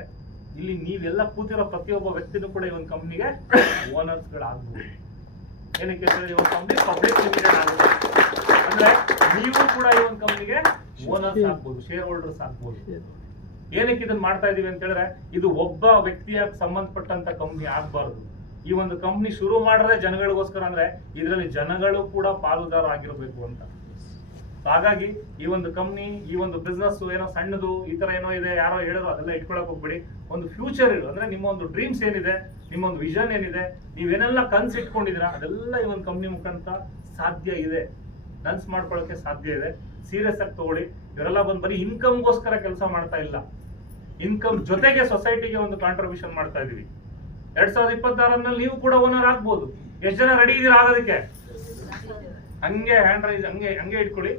ಇಲ್ಲಿ ನೀವೆಲ್ಲ ಕೂತಿರೋ ಪ್ರತಿಯೊಬ್ಬ ವ್ಯಕ್ತಿನೂ ಕೂಡ ಈ ಒಂದು ಕಂಪ್ನಿಗೆ ಓನರ್ಸ್ಗಳಾಗ್ಬೋದು. ಏನಕ್ಕೆ ಈ ಒಂದು ಕಂಪ್ನಿ ಪಬ್ಲಿಕ್ ಲಿಮಿಟೆಡ್ ಆಗುತ್ತೆ ಅಂದ್ರೆ ನೀವು ಕೂಡ ಈ ಒಂದು ಕಂಪ್ನಿಗೆ ಓನರ್ಸ್ ಆಗ್ಬೋದು, ಶೇರ್ ಹೋಲ್ಡರ್ಸ್ ಆಗ್ಬೋದು. ಏನಕ್ಕೆ ಇದನ್ನ ಮಾಡ್ತಾ ಇದೀವಿ ಅಂತ ಹೇಳಿದ್ರೆ ಇದು ಒಬ್ಬ ವ್ಯಕ್ತಿಯ ಸಂಬಂಧಪಟ್ಟಂತ ಕಂಪ್ನಿ ಆಗ್ಬಾರ್ದು. ಈ ಒಂದು ಕಂಪ್ನಿ ಶುರು ಮಾಡಿದ್ರೆ ಜನಗಳಿಗೋಸ್ಕರ ಅಂದ್ರೆ ಇದರಲ್ಲಿ ಜನಗಳು ಕೂಡ ಪಾಲುದಾರ ಆಗಿರ್ಬೇಕು ಅಂತ. ಹಾಗಾಗಿ ಈ ಒಂದು ಕಂಪ್ನಿ, ಈ ಒಂದು ಬಿಸ್ನೆಸ್ ಏನೋ ಸಣ್ಣದು ಈ ತರ ಏನೋ ಇದೆ ಯಾರೋ ಹೇಳಿದ್ರು ಅದೆಲ್ಲ ಇಟ್ಕೊಳಕ್ ಹೋಗ್ಬೇಡಿ. ಒಂದು ಫ್ಯೂಚರ್ ಇರು ಅಂದ್ರೆ ನಿಮ್ಮ ಒಂದು ಡ್ರೀಮ್ಸ್ ಏನಿದೆ, ನಿಮ್ಮ ಒಂದು ವಿಷನ್ ಏನಿದೆ, ನೀವೇನೆಲ್ಲ ಕನ್ಸು ಇಟ್ಕೊಂಡಿದ್ದೀರಾ ಅದೆಲ್ಲ ಈ ಒಂದು ಕಂಪ್ನಿ ಮುಖಾಂತರ ಸಾಧ್ಯ ಇದೆ, ನನ್ಸ್ ಮಾಡ್ಕೊಳ್ಳೋಕೆ ಸಾಧ್ಯ ಇದೆ. ಸೀರಿಯಸ್ ಆಗಿ ತಗೊಳ್ಳಿ. ಇವರೆಲ್ಲ ಬಂದು ಬರೀ ಇನ್ಕಮ್ಗೋಸ್ಕರ ಕೆಲಸ ಮಾಡ್ತಾ ಇಲ್ಲ, ಇನ್ಕಮ್ ಜೊತೆಗೆ ಸೊಸೈಟಿಗೆ ಒಂದು ಕಾಂಟ್ರಿಬ್ಯೂಷನ್ ಮಾಡ್ತಾ ಇದೀವಿ. 2026 ನೀವು ಕೂಡ ಓನರ್ ಆಗ್ಬೋದು. ಎಷ್ಟು ಜನ ರೆಡಿ ಇದೀರಾ ಆಗೋದಕ್ಕೆ? ಹಂಗೆ ಹ್ಯಾಂಡ್ ರೈಸ್ ಹಂಗೆ ಇಟ್ಕೊಳ್ಳಿ.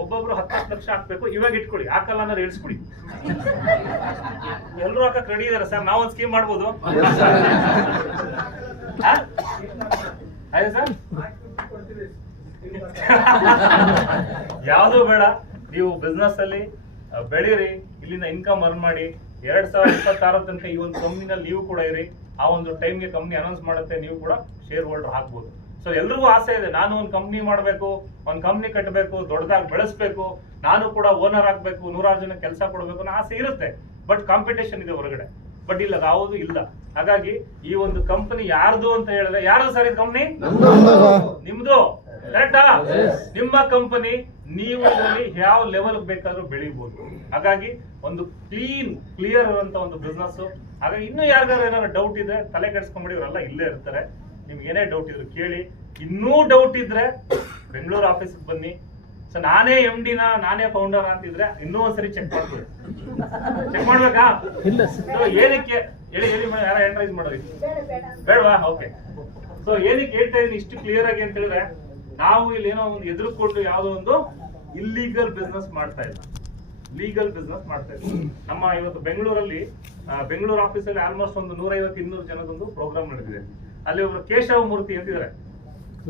ಒಬ್ಬೊಬ್ರು 10 ಲಕ್ಷ ಹಾಕ್ಬೇಕು, ಇವಾಗ ಇಟ್ಕೊಳ್ಳಿ, ಹಾಕಲ್ಲ ಅನ್ನೋರು ಹೇಳ್ಸ್ಬಿಡಿ. ಎಲ್ರು ಹಾಕಕ್ ರೆಡಿ ಇದಾರೆ ಸರ್, ನಾವೊಂದು ಸ್ಕೀಮ್ ಮಾಡ್ಬೋದು. ಆಯ್ತು ಸರ್, ಯಾವ್ದು ಬೇಡ, ನೀವು ಬಿಸ್ನೆಸ್ ಅಲ್ಲಿ ಬೆಳೀರಿ, ಇಲ್ಲಿಂದ ಇನ್ಕಮ್ ಅರ್ನ್ ಮಾಡಿ. 2026 ತನಕ ಈ ಒಂದು ಕಂಪ್ನಿನಲ್ಲಿ ನೀವು ಕೂಡ ಇರಿ. ಆ ಒಂದು ಟೈಮ್ಗೆ ಕಂಪ್ನಿ ಅನೌನ್ಸ್ ಮಾಡುತ್ತೆ, ನೀವು ಕೂಡ ಶೇರ್ ಹೋಲ್ಡರ್ ಹಾಕ್ಬೋದು. ಸೊ ಎಲ್ರಿಗೂ ಆಸೆ ಇದೆ, ನಾನು ಒಂದು ಕಂಪ್ನಿ ಮಾಡಬೇಕು, ಒಂದು ಕಂಪ್ನಿ ಕಟ್ಟಬೇಕು, ದೊಡ್ಡದಾಗಿ ಬೆಳೆಸ್ಬೇಕು, ನಾನು ಕೂಡ ಓನರ್ ಆಗ್ಬೇಕು, 100 ಜನ ಕೆಲಸ ಕೊಡಬೇಕು ಅನ್ನೋ ಆಸೆ ಇರುತ್ತೆ. ಬಟ್ ಕಾಂಪಿಟೇಷನ್ ಇದೆ ಹೊರಗಡೆ. ಬಟ್ ಇಲ್ಲ, ಯಾವುದು ಇಲ್ಲ. ಹಾಗಾಗಿ ಈ ಒಂದು ಕಂಪನಿ ಯಾರ್ದು ಅಂತ ಹೇಳಿದ್ರೆ, ಯಾರ್ದು ಸರ್ ಇದು ಕಂಪನಿ? ನಿಮ್ದು. ಕರೆಕ್ಟಾ? ನಿಮ್ಮ ಕಂಪನಿ, ನೀವು ಇದರಲ್ಲಿ ಯಾವ ಲೆವೆಲ್ ಬೇಕಾದ್ರೂ ಬೆಳಿಬಹುದು. ಹಾಗಾಗಿ ಒಂದು ಕ್ಲಿಯರ್ ಅಂತ ಒಂದು ಬಿಸ್ನೆಸ್. ಹಾಗಾಗಿ ಇನ್ನೂ ಯಾರಿಗಾದ್ರು ಏನಾದ್ರು ಡೌಟ್ ಇದ್ರೆ ತಲೆ ಕೆಡಿಸ್ಕೊಂಬಿಡಿ, ಇವರೆಲ್ಲ ಇಲ್ಲೇ ಇರ್ತಾರೆ. ನಿಮ್ಗೆ ಏನೇ ಡೌಟ್ ಇದ್ರು ಕೇಳಿ. ಇನ್ನೂ ಡೌಟ್ ಇದ್ರೆ ಬೆಂಗಳೂರು ಆಫೀಸ್ಗೆ ಬನ್ನಿ. ಸೊ ನಾನೇ MD ನಾನೇ ಫೌಂಡರ್ ಅಂತಿದ್ರೆ ಇನ್ನೂ ಒಂದ್ಸರಿ ಚೆಕ್ ಮಾಡ್ಕೊಳ್ಳಿ. ಚೆಕ್ ಮಾಡ್ಬೇಕಾ? So, ಏನಕ್ಕೆ ಹೇಳಿ ಯಾರ ಎಂಟ್ರೈಸ್ ಮಾಡೋದು ಬೇಡವಾ? ಓಕೆ. ಸೊ ಏನಕ್ಕೆ ಹೇಳ್ತಾ ಇದೀನಿ ಇಷ್ಟು ಕ್ಲಿಯರ್ ಆಗಿ ಅಂತ ಹೇಳಿದ್ರೆ, ನಾವು ಇಲ್ಲಿ ಏನೋ ಒಂದು ಎದುರುಕೊಂಡು ಯಾವುದೋ ಒಂದು ಇಲ್ಲೀಗಲ್ ಬಿಸ್ನೆಸ್ ಮಾಡ್ತಾ ಇಲ್ಲ, ಲೀಗಲ್ ಬಿಸ್ನೆಸ್ ಮಾಡ್ತಾ ಇದ್ದೀವಿ. ನಮ್ಮ ಇವತ್ತು ಬೆಂಗಳೂರು ಆಫೀಸಲ್ಲಿ ಆಲ್ಮೋಸ್ಟ್ ಒಂದು 150-200 ಜನದೊಂದು ಪ್ರೋಗ್ರಾಮ್ ನಡೆದಿದೆ. ಅಲ್ಲಿ ಒಬ್ರು ಕೇಶವ ಮೂರ್ತಿ ಅಂತಿದ್ದಾರೆ.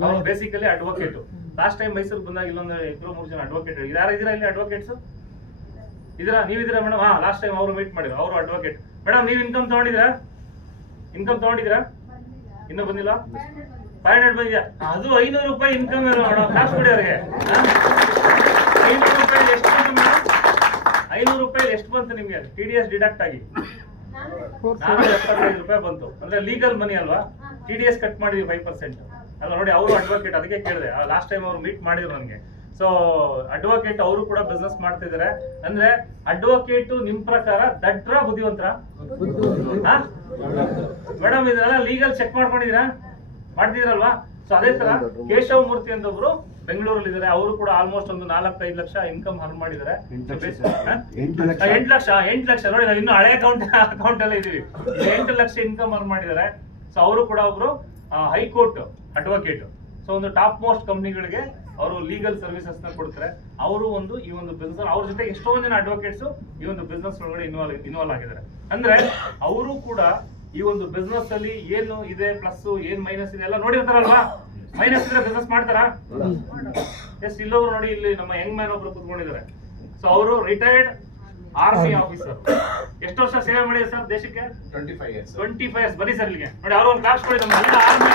ಅವರು basically advocate. Last time Mysuru ಬಂದಾಗ ಇಲ್ಲೊಂದು 2-3 ಜನ ಅಡ್ವೊಕೇಟ್. ಯಾರು ಇದೀರಾ ಇಲ್ಲಿ ಅಡ್ವೊಕೇಟ್ಸ್? ಇದೀರಾ? ನೀವಿದ್ದೀರಾ ಮೇಡಮ್? ಹಾ, ಲಾಸ್ಟ್ ಟೈಮ್ ಅವರು ಮೀಟ್ ಮಾಡಿದ್ರು, ಅವರು ಅಡ್ವೊಕೇಟ್. ಮೇಡಮ್, ನೀವು ಇನ್ಕಮ್ ತಗೊಂಡಿದ್ದೀರಾ? ಇನ್ನೂ ಬಂದಿಲ್ಲ? 500 ಬಂದಿದ್ಯಾ? ಅದು 500 ರೂಪಾಯಿ ಇನ್ಕಮ್ ಮೇಡಮ್. ಕ್ಲಾಸ್ ಕೊಡಿ ಅವ್ರಿಗೆ. 500 ರೂಪಾಯಿ ಎಷ್ಟು ಬಂತು ಮೇಡಮ್? 500 ರೂಪಾಯಿ ಎಷ್ಟು ಬಂತು ನಿಮ್ಗೆ? TDS ಡಿಡಕ್ಟ್ ಆಗಿ 475 ರೂಪಾಯಿ ಬಂತು. ಅಂದ್ರೆ ಲೀಗಲ್ ಮನಿ ಅಲ್ವಾ? TDS ಕಟ್ ಮಾಡಿದ್ವಿ 5% ಅಲ್ಲ. ನೋಡಿ, ಅವರು ಅಡ್ವೊಕೇಟ್. ಅದಕ್ಕೆ ಕೇಳಿದೆ, ಲಾಸ್ಟ್ ಟೈಮ್ ಅವ್ರು ಮೀಟ್ ಮಾಡಿದ್ರು ನನಗೆ. ಸೊ ಅಡ್ವೊಕೇಟ್ ಅವರು ಕೂಡ ಬಿಸ್ನೆಸ್ ಮಾಡ್ತಾ ಇದಾರೆ. ಅಂದ್ರೆ ಅಡ್ವೊಕೇಟ್ ನಿಮ್ ಪ್ರಕಾರ ದಡ್ರ ಬುದ್ಧಿವಂತರ? ಮೇಡಮ್, ಇದೆಲ್ಲ ಲೀಗಲ್ ಚೆಕ್ ಮಾಡ್ತಿದ್ರಲ್ವಾ? ಸೊ ಅದೇ ತರ ಕೇಶವ ಮೂರ್ತಿ ಅಂತ ಒಬ್ರು ಬೆಂಗಳೂರಲ್ಲಿ ಇದಾರೆ. ಅವರು ಕೂಡ ಆಲ್ಮೋಸ್ಟ್ ಒಂದು 4-5 ಲಕ್ಷ ಇನ್ಕಮ್ ಅರ್ನ್ ಮಾಡಿದ್ದಾರೆ. 8 ಲಕ್ಷ ನೋಡಿ, ನಾವು ಇನ್ನು ಹಳೆ ಅಕೌಂಟ್ ಎಲ್ಲ ಇದೀವಿ. 8 ಲಕ್ಷ ಇನ್ಕಮ್ ಅರ್ನ್ ಮಾಡಿದ್ದಾರೆ. ಸೊ ಅವರು ಕೂಡ ಒಬ್ರು ಹೈಕೋರ್ಟ್ ಅಡ್ವೊಕೇಟ್. ಸೊ ಒಂದು ಟಾಪ್ ಮೋಸ್ಟ್ ಕಂಪ್ನಿಗಳಿಗೆ ಅವರು ಲೀಗಲ್ ಸರ್ವಿಸಸ್ ನ ಕೊಡ್ತಾರೆ. ಅವರು ಈ ಒಂದು ಬಿಸ್ನೆಸ್, ಅವ್ರ ಜೊತೆ ಎಷ್ಟೊಂದು ಜನ ಅಡ್ವೊಕೇಟ್ಸ್ ಈ ಒಂದು ಬಿಸ್ನೆಸ್ ಒಳಗಡೆ ಇನ್ವಾಲ್ವ್ ಆಗಿದ್ದಾರೆ. ಅಂದ್ರೆ ಅವರು ಕೂಡ ಈ ಒಂದು ಬಿಸ್ನೆಸ್ ಅಲ್ಲಿ ಏನು ಇದೆ ಪ್ಲಸ್ ಏನ್ ಮೈನಸ್ ಇದೆ ಎಲ್ಲ ನೋಡಿರ್ತಾರಲ್ವಾ? ಮೈನಸ್ ಇದ್ರೆ ಬಿಸ್ನೆಸ್ ಮಾಡ್ತಾರಾ? ಎಸ್, ಇಲ್ಲೊಬ್ರು ನೋಡಿ, ಇಲ್ಲಿ ನಮ್ಮ ಯಂಗ್ ಮ್ಯಾನ್ ಒಬ್ರು ಕುತ್ಕೊಂಡಿದ್ದಾರೆ. ಸೊ ಅವರು ರಿಟೈರ್ಡ್ ಆರ್ಮಿ ಆಫೀಸರ್. ಎಷ್ಟು ವರ್ಷ ಸೇವೆ ಮಾಡಿದೆ ಸರ್ ದೇಶಕ್ಕೆ? 25 years. 25 years. ಬನ್ನಿ ಸರ್ ಇಲ್ಲಿಗೆ ನೋಡಿ, ಅವ್ರು ಒಂದು ಕ್ಲಾಸ್ ಕೊಡಿ. ನಮ್ಮ ಎಲ್ಲ ಆರ್ಮಿ